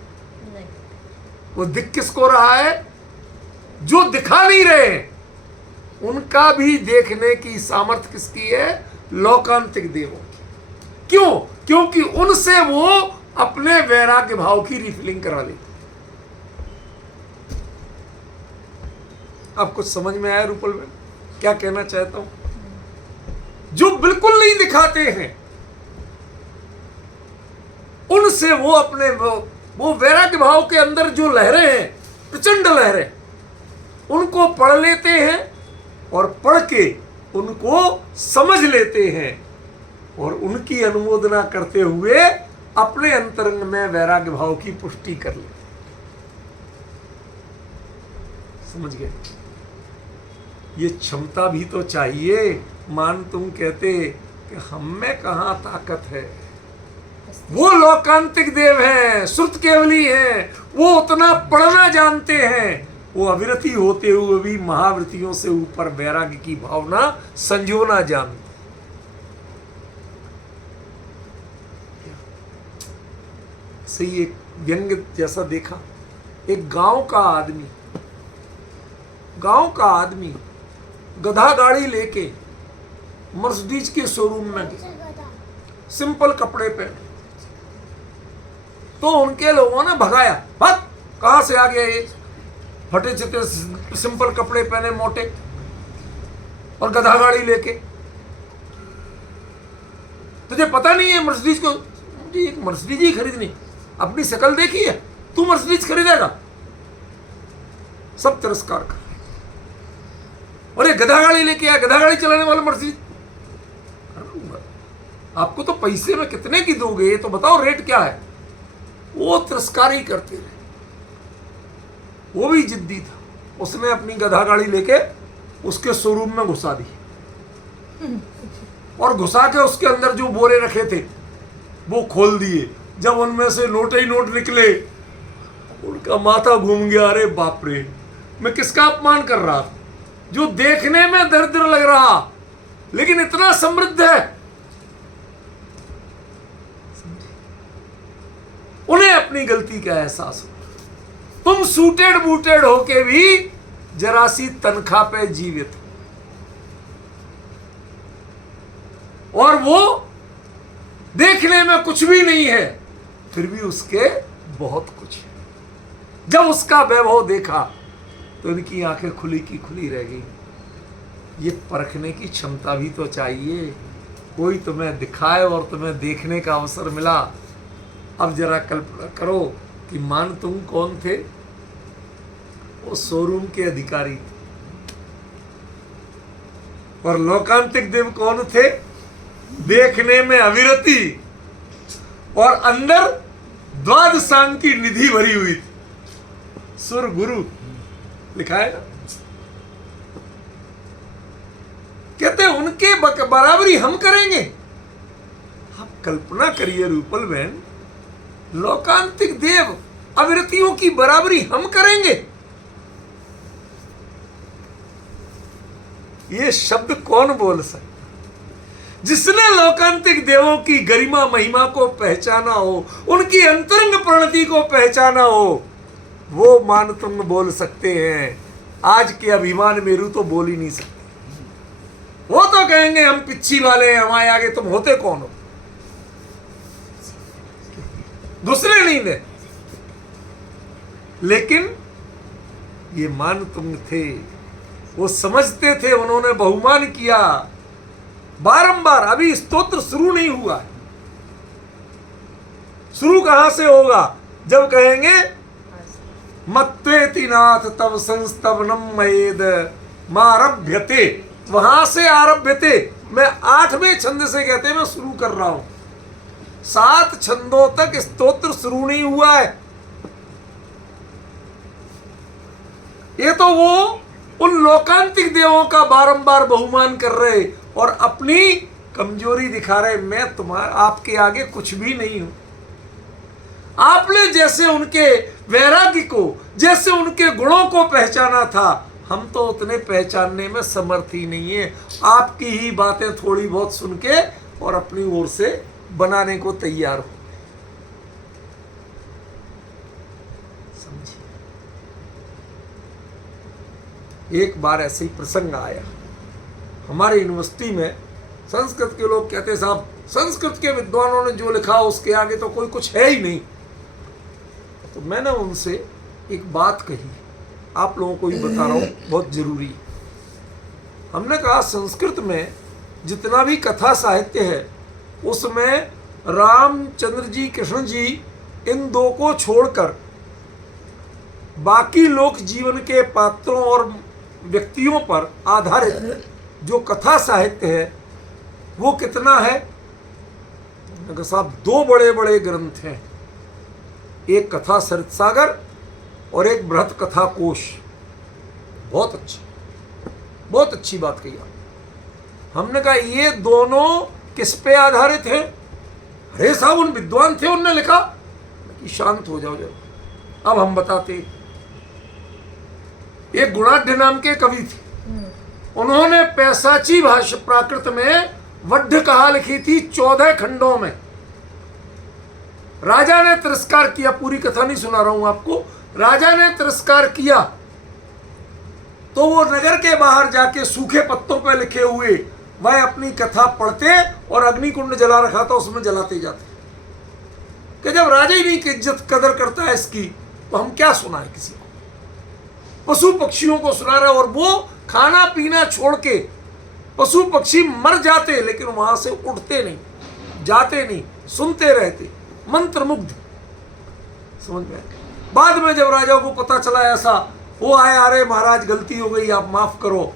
नहीं। वो दिख किसको रहा है? जो दिखा नहीं रहे, उनका भी देखने की सामर्थ्य किसकी है? लौकांतिक देवों की। क्यों? क्योंकि उनसे वो अपने वैराग्य भाव की रिफिलिंग करा लेते। आप कुछ समझ में आया रूपल में क्या कहना चाहता हूं? जो बिल्कुल नहीं दिखाते हैं, उनसे वो अपने वो वैराग्य भाव के अंदर जो लहरें हैं, प्रचंड लहरें, उनको पढ़ लेते हैं और पढ़ के उनको समझ लेते हैं और उनकी अनुमोदना करते हुए अपने अंतरंग में वैराग्य भाव की पुष्टि कर लेते। समझ गए? ये क्षमता भी तो चाहिए। मान तुम कहते कि हम में कहां ताकत है, वो लौकांतिक देव हैं, श्रुत केवली हैं, वो उतना पढ़ना जानते हैं, वो अविरति होते हुए भी महावृत्तियों से ऊपर वैराग्य की भावना संजोना जानते। सही एक व्यंग जैसा देखा, एक गांव का आदमी गधा गाड़ी लेके मर्सिडीज के शोरूम में गया, सिंपल कपड़े पहने, तो उनके लोगों ने भगाया, भाग, कहां से आ गया ये फटे चिटे सिंपल कपड़े पहने मोटे और गधा गाड़ी लेके, तुझे पता नहीं है मर्सिडीज को? मुझे एक मर्सिडीज ही खरीदनी, अपनी शक्ल देखी है, तू मर्सिडीज खरीदेगा? सब तिरस्कार कर, और ये गधा गाड़ी लेके आया, गधा गाड़ी चलाने वाला मर्सिडीज। आपको तो पैसे में कितने की दोगे, तो बताओ रेट क्या है? वो तिरस्कार ही करते रहे। वो भी जिद्दी था, उसने अपनी गधा गाड़ी लेके उसके शोरूम में घुसा दी और घुसा के उसके अंदर जो बोरे रखे थे वो खोल दिए। जब उनमें से नोट ही नोट निकले, उनका माथा घूम गया। अरे बाप रे, मैं किसका अपमान कर रहा था? जो देखने में दरिद्र लग रहा लेकिन इतना समृद्ध है। उन्हें अपनी गलती का एहसास हो। तुम सूटेड बूटेड होके भी जरा सी तनख्वाह पे जीवित हो, और वो देखने में कुछ भी नहीं है, फिर भी उसके बहुत कुछ है। जब उसका वैभव देखा तो उनकी आंखें खुली की खुली रह गई। ये परखने की क्षमता भी तो चाहिए। कोई तुम्हें दिखाए और तुम्हें देखने का अवसर मिला। अब जरा कल्पना करो कि मान तुम कौन थे? वो शोरूम के अधिकारी थे, और लौकांतिक देव कौन थे? देखने में अविरति और अंदर द्वादशांग की निधि भरी हुई थी। सुर गुरु लिखा है ना। कहते उनके बराबरी हम करेंगे। आप कल्पना करिए रूपल बहन, लौकांतिक देव अविरतियों की बराबरी हम करेंगे। ये शब्द कौन बोल सकता? जिसने लौकांतिक देवों की गरिमा महिमा को पहचाना हो, उनकी अंतरंग प्रणति को पहचाना हो, वो मान तुम बोल सकते हैं। आज के अभिमान मेरू तो बोल ही नहीं सकते। वो तो कहेंगे हम पिच्छी वाले हैं, हमारे आगे तुम होते कौन हो? दूसरे नहीं ने। लेकिन ये मान तुम थे, वो समझते थे, उन्होंने बहुमान किया बारंबार। अभी स्तोत्र शुरू नहीं हुआ है। शुरू कहां से होगा? जब कहेंगे मत्वेति नाथ तव संस्तवनम मयेद मारभ्यते, वहां से आरभ्यते। मैं 8वें छंद से कहते मैं शुरू कर रहा हूं। 7 छंदों तक स्तोत्र शुरू नहीं हुआ है। ये तो वो उन लोकांतिक देवों का बारंबार बहुमान कर रहे और अपनी कमजोरी दिखा रहे। मैं आपके आगे कुछ भी नहीं हूं। आपने जैसे उनके वैराग्य को, जैसे उनके गुणों को पहचाना था, हम तो उतने पहचानने में समर्थ ही नहीं है। आपकी ही बातें थोड़ी बहुत सुन के और अपनी ओर से बनाने को तैयार हो। समझिए, एक बार ऐसे ही प्रसंग आया हमारे यूनिवर्सिटी में। संस्कृत के लोग कहते साहब, संस्कृत के विद्वानों ने जो लिखा उसके आगे तो कोई कुछ है ही नहीं। तो मैंने उनसे एक बात कही, आप लोगों को भी बता रहा हूं, बहुत जरूरी है। हमने कहा संस्कृत में जितना भी कथा साहित्य है उसमें रामचंद्र जी, कृष्ण जी, इन 2 को छोड़कर बाकी लोक जीवन के पात्रों और व्यक्तियों पर आधारित जो कथा साहित्य है वो कितना है? साहब 2 बड़े बड़े ग्रंथ हैं, एक कथा सरित सागर और एक बृहत कथा कोश। बहुत अच्छा, बहुत अच्छी बात कही आप। हमने कहा ये दोनों किस पे आधारित हैं? अरे साहब उन विद्वान थे, उनने लिखा कि शांत हो जाओ जब। अब हम बताते। एक गुणाढ़ नाम के कवि थे, उन्होंने पैसाची भाषा प्राकृत में वड्ढ कहा लिखी थी 14 खंडों में। राजा ने तिरस्कार किया, पूरी कथा नहीं सुना रहा हूं आपको। राजा ने तिरस्कार किया तो वो नगर के बाहर जाके सूखे पत्तों पर लिखे हुए वह अपनी कथा पढ़ते और अग्निकुंड जला रखा था उसमें जलाते जाते। कि जब राजा ही नहीं की इज्जत कदर करता है इसकी, तो हम क्या सुनाए किसी को? पशु पक्षियों को सुना रहे और वो खाना पीना छोड़ के पशु पक्षी मर जाते लेकिन वहां से उठते नहीं, जाते नहीं, सुनते रहते, मंत्रमुग्ध। समझ में? बाद में जब राजा को पता चला ऐसा, वो आए, अरे महाराज गलती हो गई, आप माफ करो।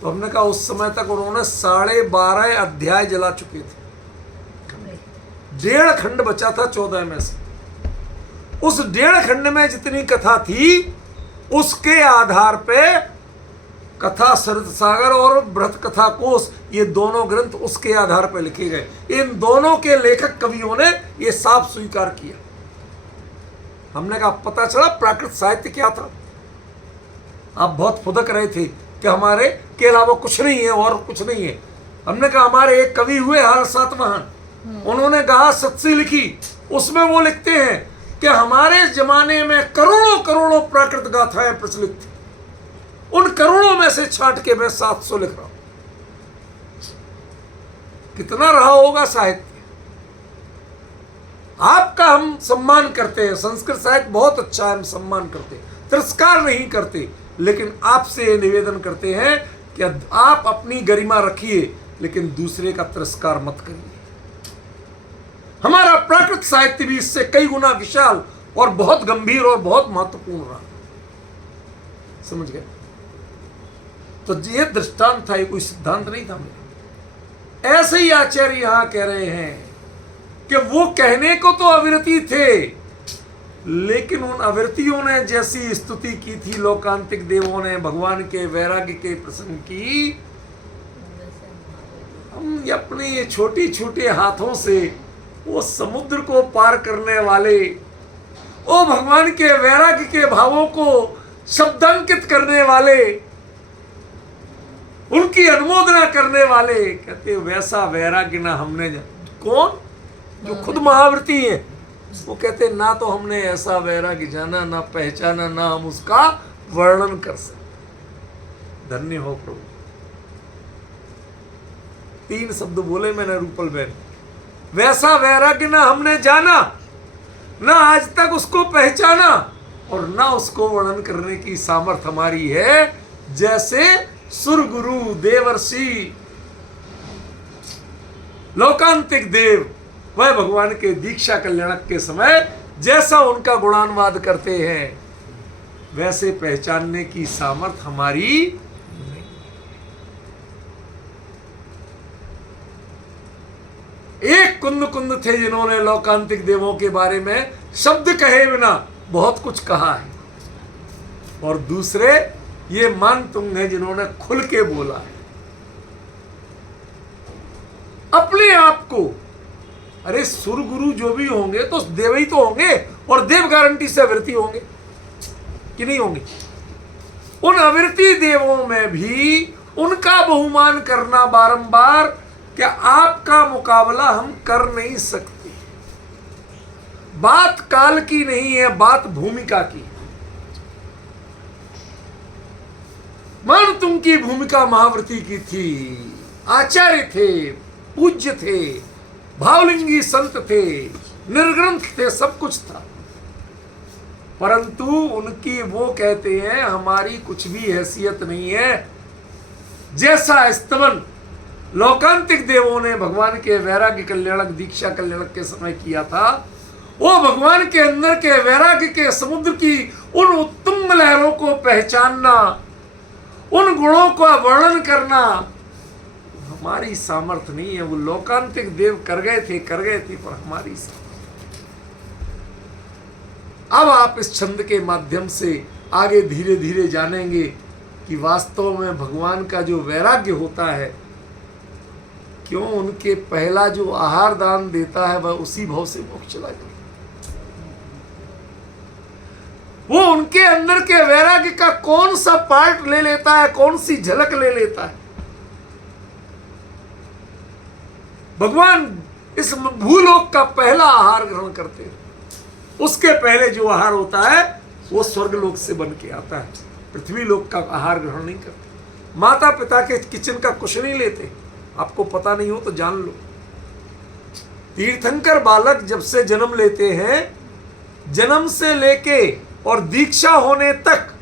तो हमने कहा उस समय तक उन्होंने 12.5 अध्याय जला चुके थे। 1.5 खंड बचा था 14 में से। उस 1.5 खंड में जितनी कथा थी उसके आधार पे कथा सरित सागर और बृहत कथा कोश, ये दोनों ग्रंथ उसके आधार पर लिखे गए। इन दोनों के लेखक कवियों ने ये साफ स्वीकार किया। हमने कहा पता चला प्राकृत साहित्य क्या था। आप बहुत फुदक रहे थे कि हमारे के अलावा कुछ नहीं है और कुछ नहीं है। हमने कहा हमारे एक कवि हुए हाल सातवाहन, उन्होंने कहा सत्सी लिखी, उसमें वो लिखते हैं कि हमारे जमाने में करोड़ों करोड़ों प्राकृत गाथाएं प्रचलित थी, उन करोड़ों में से छांट के मैं 700 लिख रहा हूं। कितना रहा होगा साहित्य। आपका हम सम्मान करते हैं, संस्कृत साहित्य बहुत अच्छा है, हम सम्मान करते हैं, तिरस्कार नहीं करते, लेकिन आपसे निवेदन करते हैं कि आप अपनी गरिमा रखिए लेकिन दूसरे का तिरस्कार मत करिए। हमारा प्राकृत साहित्य भी इससे कई गुना विशाल और बहुत गंभीर और बहुत महत्वपूर्ण रहा। समझ गए? तो ये दृष्टांत था, ये कोई सिद्धांत नहीं था मेरा। ऐसे ही आचार्य यहां कह रहे हैं कि वो कहने को तो अविरति थे, लेकिन उन अविरतियों ने जैसी स्तुति की थी लोकांतिक देवों ने भगवान के वैराग्य के प्रसंग की, हम अपने छोटे छोटे हाथों से वो समुद्र को पार करने वाले, वो भगवान के वैराग्य के भावों को शब्दांकित करने वाले, उनकी अनुमोदना करने वाले, कहते वैसा वैराग्य ना हमने कौन जो खुद महावृति है, वो कहते ना तो हमने ऐसा वैराग्य जाना, ना पहचाना, ना हम उसका वर्णन कर सकते। धन्य हो प्रभु। 3 शब्द बोले मैंने रूपल बहन, वैसा वैराग्य ना हमने जाना, ना आज तक उसको पहचाना और ना उसको वर्णन करने की सामर्थ हमारी है, जैसे सुर गुरु देवर्षि लोकांतिक देव वह भगवान के दीक्षा कल्याणक के समय जैसा उनका गुणानुवाद करते हैं वैसे पहचानने की सामर्थ हमारी नहीं। एक कुंद कुंद थे जिन्होंने लोकांतिक देवों के बारे में शब्द कहे बिना बहुत कुछ कहा है, और दूसरे ये मान तुंग है जिन्होंने खुल के बोला है अपने आप को। अरे सुर गुरु जो भी होंगे तो देव ही तो होंगे, और देव गारंटी से अविरति होंगे कि नहीं होंगे। उन अविरति देवों में भी उनका बहुमान करना बारंबार, क्या आपका मुकाबला हम कर नहीं सकते। बात काल की नहीं है, बात भूमिका की है। मान तुम की भूमिका महाव्रती की थी, आचार्य थे, पूज्य थे, भावलिंगी संत थे, निर्ग्रंथ थे, सब कुछ था, परंतु उनकी वो कहते हैं हमारी कुछ भी हैसियत नहीं है। जैसा स्तमन लोकांतिक देवों ने भगवान के वैराग्य कल्याणक दीक्षा कल्याणक के समय किया था, वो भगवान के अंदर के वैराग्य के समुद्र की उन उत्तुंग लहरों को पहचानना, उन गुणों का वर्णन करना हमारी सामर्थ्य नहीं है। वो लोकांतिक देव कर गए थे, पर हमारी सामर्थ्य। अब आप इस छंद के माध्यम से आगे धीरे धीरे जानेंगे कि वास्तव में भगवान का जो वैराग्य होता है, क्यों उनके पहला जो आहार दान देता है वह उसी भाव से मोक्ष चला जाता है। वो उनके अंदर के वैराग्य का कौन सा पार्ट ले लेता है, कौन सी झलक ले लेता है। भगवान इस भूलोक का पहला आहार ग्रहण करते हैं, उसके पहले जो आहार होता है वो स्वर्गलोक से बन के आता है, पृथ्वी लोक का आहार ग्रहण नहीं करते। माता पिता के किचन का कुछ नहीं लेते, आपको पता नहीं हो तो जान लो। तीर्थंकर बालक जब से जन्म लेते हैं, जन्म से लेके और दीक्षा होने तक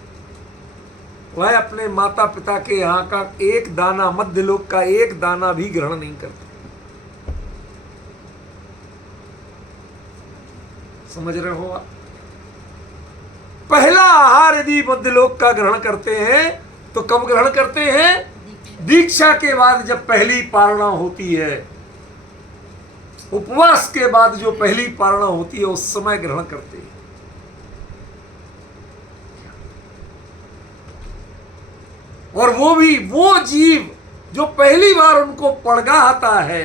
वह अपने माता पिता के यहाँ का एक दाना, मध्य लोक का एक दाना भी ग्रहण नहीं करते। समझ रहे हो आप? पहला आहार यदि मध्यलोक का ग्रहण करते हैं तो कब ग्रहण करते हैं? दीक्षा के बाद, जब पहली पारणा होती है, उपवास के बाद जो पहली पारणा होती है उस समय ग्रहण करते हैं। और वो भी वो जीव जो पहली बार उनको पड़गाहता है।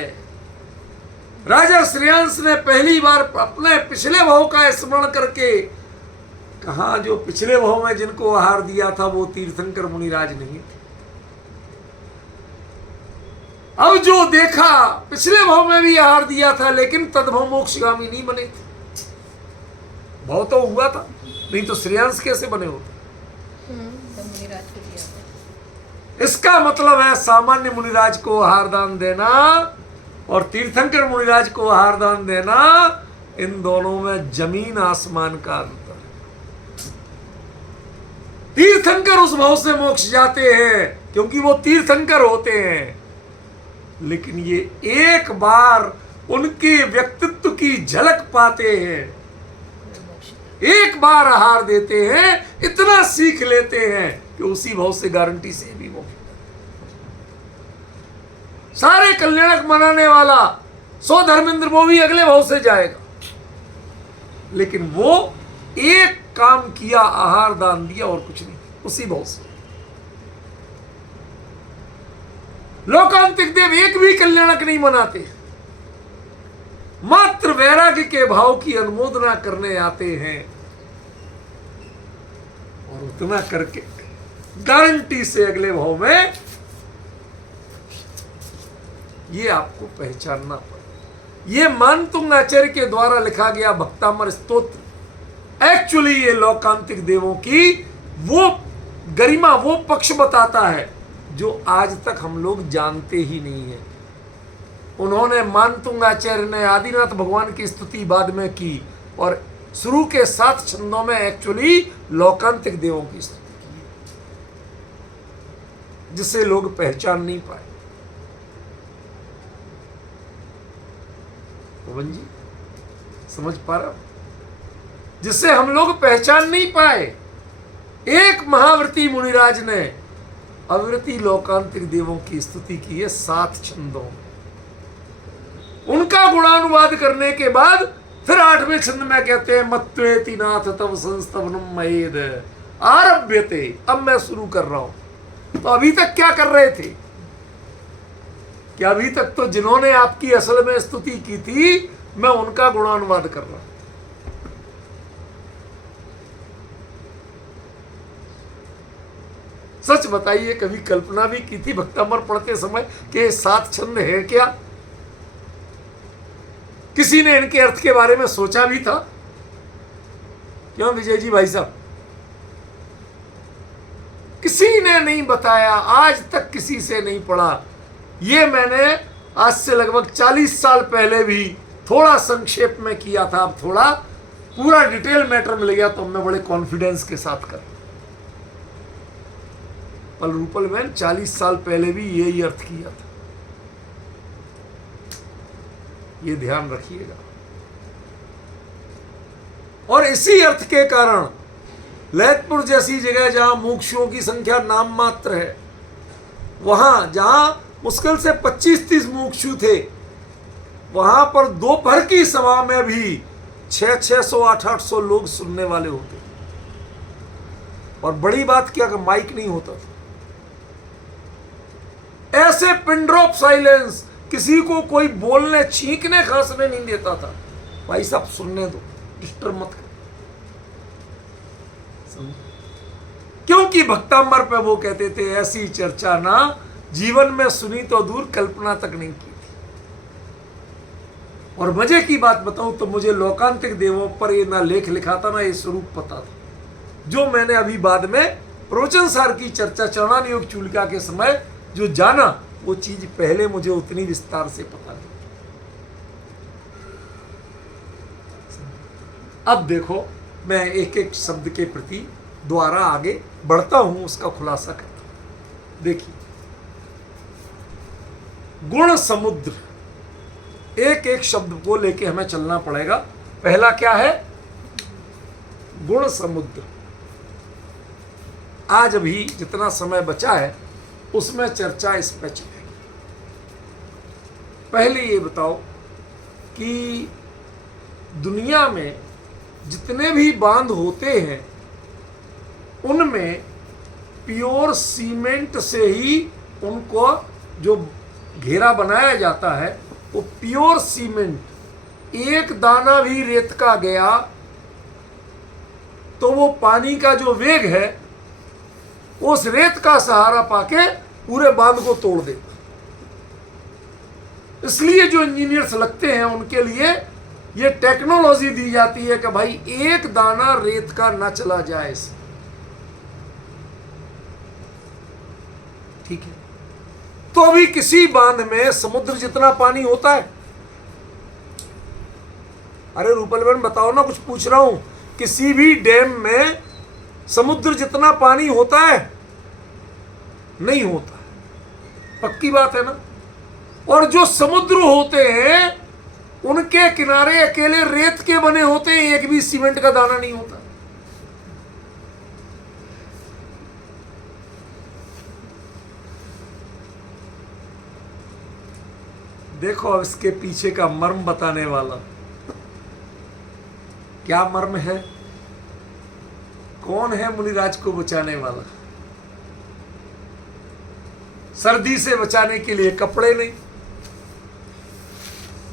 राजा श्रेयांश ने पहली बार अपने पिछले भाव का स्मरण करके कहा, जो पिछले भाव में जिनको आहार दिया था वो तीर्थंकर मुनिराज नहीं थे। अब जो देखा, पिछले भाव में भी आहार दिया था लेकिन तद्भव मोक्षगामी नहीं बने थे। भाव तो हुआ था, नहीं तो श्रेयांश कैसे बने होते? मुनिराज को दिया था। इसका मतलब है सामान्य मुनिराज को आहार दान देना और तीर्थंकर मुनिराज को आहार दान देना, इन दोनों में जमीन आसमान का अंतर है। तीर्थंकर उस भाव से मोक्ष जाते हैं क्योंकि वो तीर्थंकर होते हैं, लेकिन ये एक बार उनके व्यक्तित्व की झलक पाते हैं, एक बार आहार देते हैं, इतना सीख लेते हैं कि उसी भाव से गारंटी से भी मोक्ष। सारे कल्याणक मनाने वाला 100 धर्मेंद्र वो भी अगले भाव से जाएगा, लेकिन वो एक काम किया, आहार दान दिया और कुछ नहीं, उसी भाव से। लोकांतिक देव एक भी कल्याणक नहीं मनाते, मात्र वैराग्य के भाव की अनुमोदना करने आते हैं, और उतना करके गारंटी से अगले भाव में ये आपको पहचानना पड़ेगा। ये मानतुंग आचार्य के द्वारा लिखा गया भक्तामर स्तोत्र एक्चुअली ये लोकांतिक देवों की वो गरिमा, वो पक्ष बताता है जो आज तक हम लोग जानते ही नहीं है। उन्होंने मानतुंग आचार्य ने आदिनाथ भगवान की स्तुति बाद में की, और शुरू के 7 छंदों में एक्चुअली लोकांतिक देवों की स्तुति की। जिसे लोग पहचान नहीं पाए। पवन जी समझ पा रहा, जिसे हम लोग पहचान नहीं पाए। एक महाव्रती मुनिराज ने अविरति लोकांतिक देवों की स्तुति की है 7 छंदों में। उनका गुणानुवाद करने के बाद फिर 8वें छंद में कहते हैं मत्वेति नाथ तव संस्तवनम मयेद आरभ्यते। अब मैं शुरू कर रहा हूं। तो अभी तक क्या कर रहे थे कि अभी तक तो जिन्होंने आपकी असल में स्तुति की थी मैं उनका गुणानुवाद कर रहा हूं। सच बताइए, कभी कल्पना भी की थी भक्तामृत पढ़ते समय कि ये 7 छंद है क्या? किसी ने इनके अर्थ के बारे में सोचा भी था? क्यों विजय जी भाई साहब? किसी ने नहीं बताया, आज तक किसी से नहीं पढ़ा। ये मैंने आज से लगभग 40 साल पहले भी थोड़ा संक्षेप में किया था। अब थोड़ा पूरा डिटेल मैटर मिल गया तो मैं बड़े कॉन्फिडेंस के साथ कर। पर रूपल मैन 40 साल पहले भी यही अर्थ किया था, ये ध्यान रखिएगा। और इसी अर्थ के कारण ललितपुर जैसी जगह जहां मुमुक्षुओं की संख्या नाम मात्र है, वहां जहां मुश्किल से 25-30 मुमुक्षु थे, वहां पर दोपहर की सभा में भी 600, 800 लोग सुनने वाले होते। और बड़ी बात क्या कि माइक नहीं होता था। ऐसे पिन ड्रॉप साइलेंस, किसी को कोई बोलने छींकने खांसने नहीं देता था। भाई साहब सुनने दो, डिस्टर्ब मत कर। क्योंकि भक्तांबर पे वो कहते थे ऐसी चर्चा ना जीवन में सुनी तो दूर कल्पना तक नहीं की थी। और मजे की बात बताऊं तो मुझे लोकांतिक देवों पर ये ना लेख लिखा था ना ये स्वरूप पता था। जो मैंने अभी बाद में प्रवचन सार की चर्चा चरणान योग चूलिका के समय जो जाना, वो चीज पहले मुझे उतनी विस्तार से पता नहीं। अब देखो मैं एक एक शब्द के प्रति द्वारा आगे बढ़ता हूं, उसका खुलासा करता हूं। देखिए, गुण समुद्र, एक एक शब्द को लेके हमें चलना पड़ेगा। पहला क्या है? गुण समुद्र। आज अभी जितना समय बचा है उसमें चर्चा इस पर चलेगी। पहले ये बताओ कि दुनिया में जितने भी बांध होते हैं उनमें प्योर सीमेंट से ही उनको जो घेरा बनाया जाता है वो प्योर सीमेंट। एक दाना भी रेत का गया तो वो पानी का जो वेग है उस रेत का सहारा पाके पूरे बांध को तोड़ देता। इसलिए जो इंजीनियर्स लगते हैं उनके लिए ये टेक्नोलॉजी दी जाती है कि भाई एक दाना रेत का ना चला जाए। ठीक है, तो अभी किसी बांध में समुद्र जितना पानी होता है? अरे रूपल बहन बताओ ना, कुछ पूछ रहा हूं। किसी भी डैम में समुद्र जितना पानी होता है? नहीं होता। पक्की बात है ना। और जो समुद्र होते हैं उनके किनारे अकेले रेत के बने होते हैं, एक भी सीमेंट का दाना नहीं होता। देखो अब इसके पीछे का मर्म बताने वाला क्या मर्म है? कौन है मुनिराज को बचाने वाला? सर्दी से बचाने के लिए कपड़े नहीं,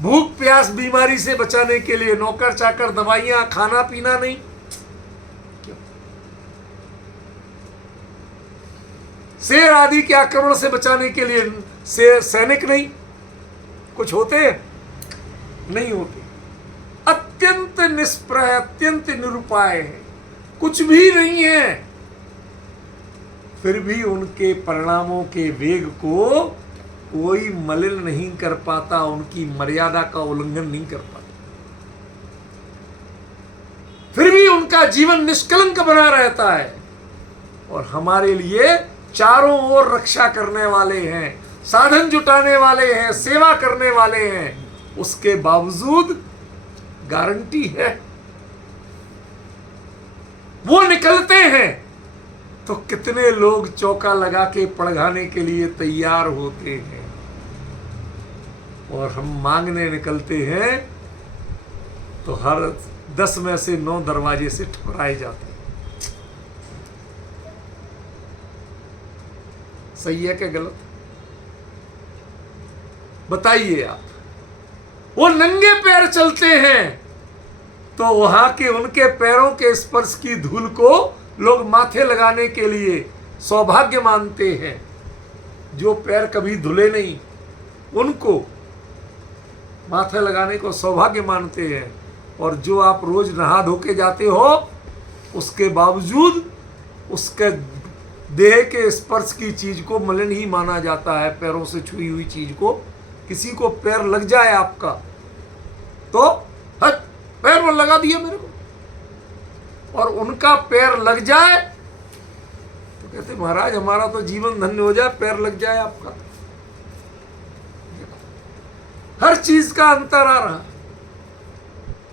भूख प्यास बीमारी से बचाने के लिए नौकर चाकर दवाइयां खाना पीना नहीं। क्यों? शेर आदि के आक्रमण से बचाने के लिए सैनिक नहीं? कुछ होते नहीं होते। अत्यंत निष्प्रह, अत्यंत निरुपाय है, कुछ भी नहीं है। फिर भी उनके परिणामों के वेग को कोई मलिन नहीं कर पाता, उनकी मर्यादा का उल्लंघन नहीं कर पाता। फिर भी उनका जीवन निष्कलंक बना रहता है। और हमारे लिए चारों ओर रक्षा करने वाले हैं, साधन जुटाने वाले हैं, सेवा करने वाले हैं, उसके बावजूद गारंटी है वो निकलते हैं तो कितने लोग चौका लगा के पड़घाने के लिए तैयार होते हैं, और हम मांगने निकलते हैं तो हर 10 में से 9 दरवाजे से ठुकराए जाते हैं। सही है क्या गलत? बताइए आप। वो नंगे पैर चलते हैं तो वहां के उनके पैरों के स्पर्श की धूल को लोग माथे लगाने के लिए सौभाग्य मानते हैं। जो पैर कभी धुले नहीं उनको माथे लगाने को सौभाग्य मानते हैं, और जो आप रोज नहा धो के जाते हो उसके बावजूद उसके देह के स्पर्श की चीज को मलिन ही माना जाता है। पैरों से छुई हुई चीज को, किसी को पैर लग जाए आपका तो हट, पैर वो लगा दिया मेरे को, और उनका पैर लग जाए तो कहते महाराज हमारा तो जीवन धन्य हो जाए, पैर लग जाए आपका। हर चीज का अंतर आ रहा।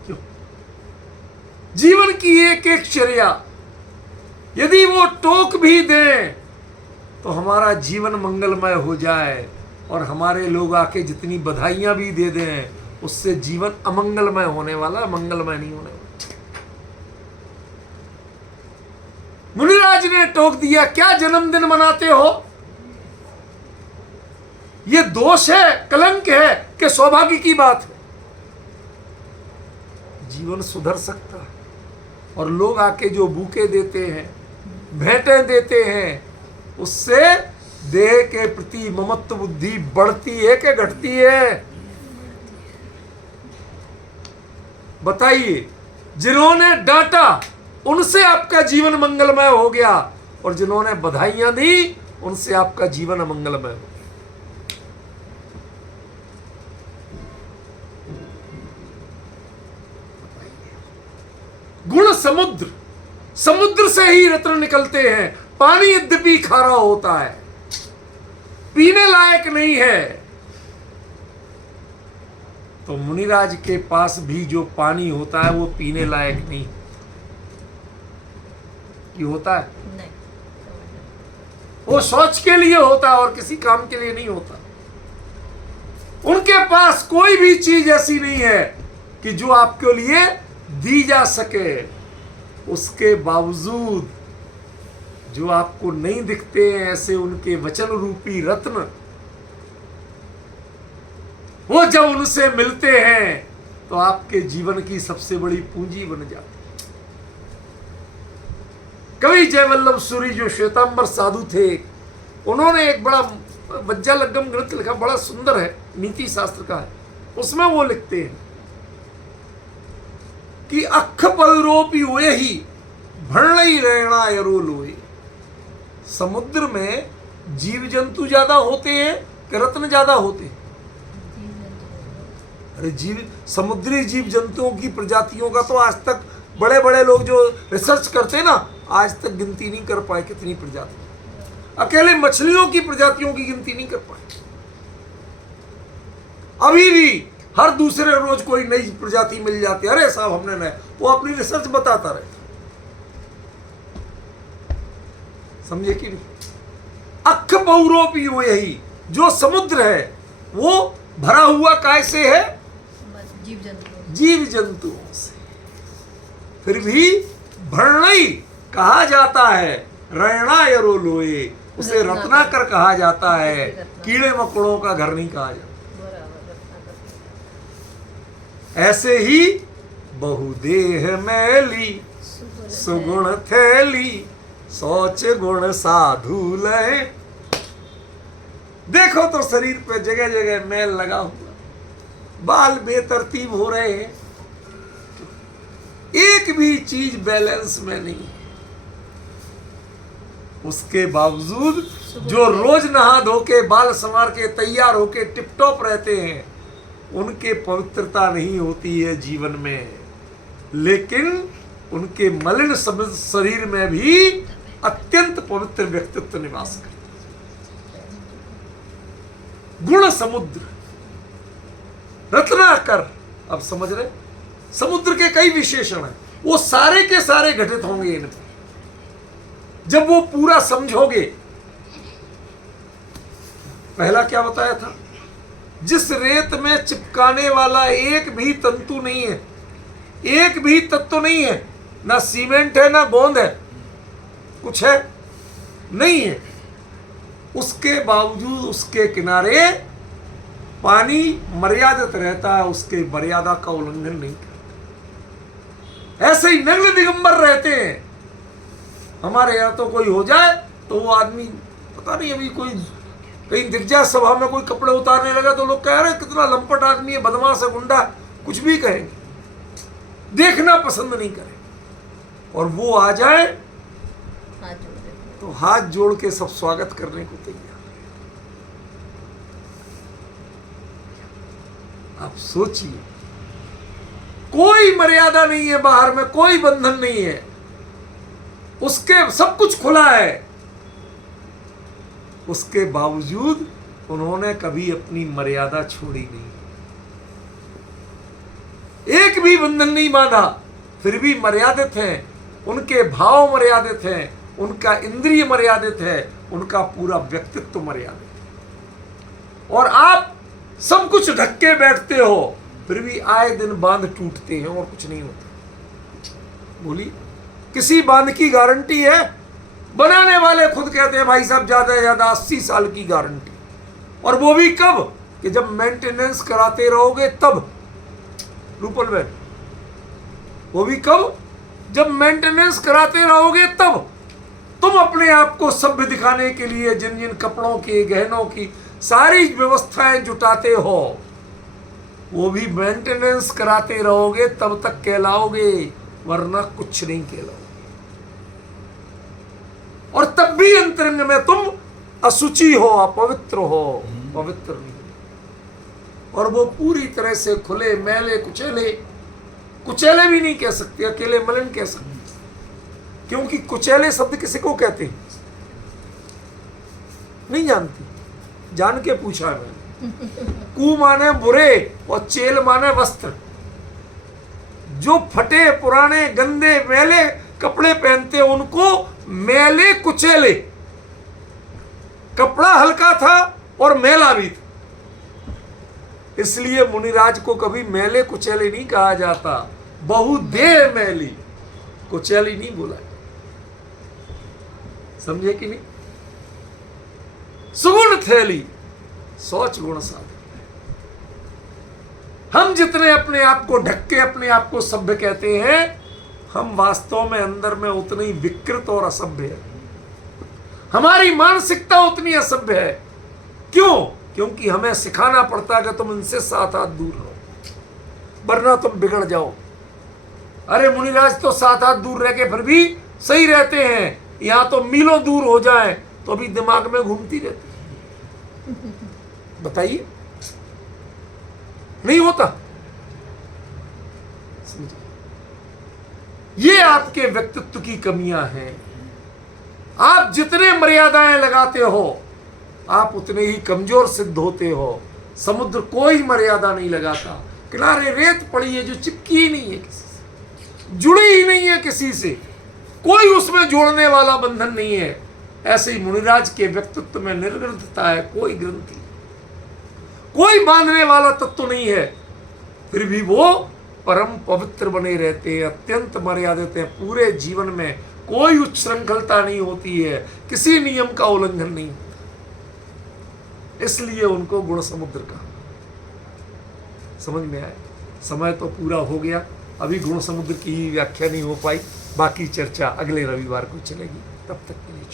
क्यों? जीवन की एक एक चर्या यदि वो टोक भी दें तो हमारा जीवन मंगलमय हो जाए, और हमारे लोग आके जितनी बधाइयां भी दे दें उससे जीवन अमंगलमय होने वाला, मंगलमय नहीं होने वाला। मुनिराज ने टोक दिया, क्या जन्मदिन मनाते हो? ये दोष है, कलंक है कि सौभाग्य की बात है? जीवन सुधर सकता है। और लोग आके जो बूके देते हैं, भेंटें देते हैं, उससे देह के प्रति ममत्व बुद्धि बढ़ती है कि घटती है? बताइए। जिन्होंने डांटा उनसे आपका जीवन मंगलमय हो गया, और जिन्होंने बधाइयां दी उनसे आपका जीवन अमंगलमय हो गया। गुण समुद्र, समुद्र से ही रत्न निकलते हैं। पानी यद्यपि खारा होता है, पीने लायक नहीं है, तो मुनिराज के पास भी जो पानी होता है वो पीने लायक नहीं कि होता है। नहीं, वो शौच के लिए होता है और किसी काम के लिए नहीं होता। उनके पास कोई भी चीज ऐसी नहीं है कि जो आपके लिए दी जा सके। उसके बावजूद जो आपको नहीं दिखते हैं ऐसे उनके वचन रूपी रत्न, वो जब उनसे मिलते हैं तो आपके जीवन की सबसे बड़ी पूंजी बन जाती है। कवि जयवल्लभ सूरी जो श्वेतांबर साधु थे, उन्होंने एक बड़ा वज्जा लग्गम ग्रंथ लिखा, बड़ा सुंदर है, नीति शास्त्र का है। उसमें वो लिखते हैं कि अख पलरोपी हुए ही भणई रहना यरो लोए। समुद्र में जीव जंतु ज्यादा होते हैं कि रत्न ज्यादा होते हैं? अरे जीव, समुद्री जीव जंतुओं की प्रजातियों का तो आज तक बड़े बड़े लोग जो रिसर्च करते हैं ना, आज तक गिनती नहीं कर पाए कितनी प्रजाति। अकेले मछलियों की प्रजातियों की गिनती नहीं कर पाए। अभी भी हर दूसरे रोज कोई नई प्रजाति मिल जाती है। अरे साहब हमने नया, वो अपनी रिसर्च बताता रहता। समझे कि नहीं? अख बहुरूपी हो, यही जो समुद्र है वो भरा हुआ कैसे है? जीव जंतु, जीव जंतुओं से। फिर भी भरणई कहा जाता है, रैणा यरो लोए, उसे रत्नाकर कहा जाता है। कीड़े मकोड़ों का घर नहीं कहा जाता। ऐसे ही बहुदेह मैली सुगुण थैली, सोच गुण साधु लय। देखो तो शरीर पे जगह जगह मैल लगा हुआ, बाल बेतरतीब हो रहे हैं, एक भी चीज बैलेंस में नहीं है। उसके बावजूद जो रोज नहा धो के बाल संवार के तैयार होके टिपटॉप रहते हैं, उनके पवित्रता नहीं होती है जीवन में, लेकिन उनके मलिन शरीर में भी अत्यंत पवित्र व्यक्तित्व निवास करते। गुण समुद्र, रत्नाकर। अब समझ रहे, समुद्र के कई विशेषण हैं, वो सारे के सारे घटित होंगे इन पर जब वो पूरा समझोगे। पहला क्या बताया था? जिस रेत में चिपकाने वाला एक भी तंतु नहीं है, एक भी तत्व नहीं है, ना सीमेंट है ना गोंद है, कुछ है नहीं है, उसके बावजूद उसके किनारे पानी मर्यादित रहता है, उसके मर्यादा का उल्लंघन नहीं करता। ऐसे ही नग्न दिगंबर रहते हैं। हमारे यहां तो कोई हो जाए तो वो आदमी, पता नहीं, अभी कोई कहीं दिख जाए सभा में कोई कपड़े उतारने लगा तो लोग कह रहे हैं कितना लंपट आदमी है, बदमाश है, गुंडा, कुछ भी कहेंगे, देखना पसंद नहीं करें। और वो आ जाए हाथ जोड़ देते तो हाथ जोड़ के सब स्वागत करने को तैयार। आप सोचिए, कोई मर्यादा नहीं है, बाहर में कोई बंधन नहीं है, उसके सब कुछ खुला है, उसके बावजूद उन्होंने कभी अपनी मर्यादा छोड़ी नहीं, एक भी बंधन नहीं बांधा, फिर भी मर्यादित हैं, उनके भाव मर्यादित हैं, उनका इंद्रिय मर्यादित है, उनका पूरा व्यक्तित्व मर्यादित है। और आप सब कुछ ढक के बैठते हो, फिर भी आए दिन बांध टूटते हैं और कुछ नहीं होता। बोलिए, किसी बांध की गारंटी है? बनाने वाले खुद कहते हैं भाई साहब ज्यादा से ज्यादा 80 साल की गारंटी, और वो भी कब? कि जब मेंटेनेंस कराते रहोगे तब। रूपल में वो भी कब? जब मेंटेनेंस कराते रहोगे तब। तुम अपने आप को सभ्य दिखाने के लिए जिन जिन कपड़ों की, गहनों की सारी व्यवस्थाएं जुटाते हो, वो भी मेंटेनेंस कराते रहोगे तब तक कहलाओगे, वरना कुछ नहीं कहलाओगे। और तब भी अंतरंग में तुम असुचि हो, अपवित्र हो, पवित्र नहीं। और वो पूरी तरह से खुले, मैले, कुचेले, कुचेले भी नहीं कह सकते, अकेले मलिन कह सकते, क्योंकि कुचेले शब्द किसी को कहते हैं? नहीं जानती, जान के पूछा है मैंने। कु माने बुरे और चेल माने वस्त्र। जो फटे, पुराने, गंदे, मैले कपड़े पहनते उनको मैले कुचेले। कपड़ा हल्का था और मैला भी था, इसलिए मुनिराज को कभी मैले कुचेले नहीं कहा जाता। बहुदेह मैली, कुचेली नहीं बोला। समझे कि नहीं? सुगुण थैली, सोच गुण साधन। हम जितने अपने आप को ढक के अपने आप को सभ्य कहते हैं, हम वास्तव में अंदर में उतने ही विकृत और असभ्य है। हमारी मानसिकता उतनी असभ्य है। क्यों? क्योंकि हमें सिखाना पड़ता है कि तुम इनसे 7 हाथ दूर रहो, वरना तुम बिगड़ जाओ। अरे मुनिराज तो 7 हाथ दूर रह के फिर भी सही रहते हैं, यहां तो मीलों दूर हो जाए तो भी दिमाग में घूमती रहती। बताइए, नहीं होता? ये आपके व्यक्तित्व की कमियां हैं। आप जितने मर्यादाएं लगाते हो, आप उतने ही कमजोर सिद्ध होते हो। समुद्र कोई मर्यादा नहीं लगाता, किनारे रेत पड़ी है जो चिपकी ही नहीं है किसी से, जुड़ी ही नहीं है किसी से, कोई उसमें जोड़ने वाला बंधन नहीं है। ऐसे ही मुनिराज के व्यक्तित्व में निर्ग्रंथता है, कोई ग्रंथि, कोई बांधने वाला तत्व नहीं है, फिर भी वो परम पवित्र बने रहते हैं, अत्यंत मर्यादित हैं। पूरे जीवन में कोई उच्छृंखलता नहीं होती है, किसी नियम का उल्लंघन नहीं होता, इसलिए उनको गुण समुद्र कहा। समझ में आया? समय तो पूरा हो गया, अभी गुण समुद्र की व्याख्या नहीं हो पाई, बाकी चर्चा अगले रविवार को चलेगी। तब तक के लिए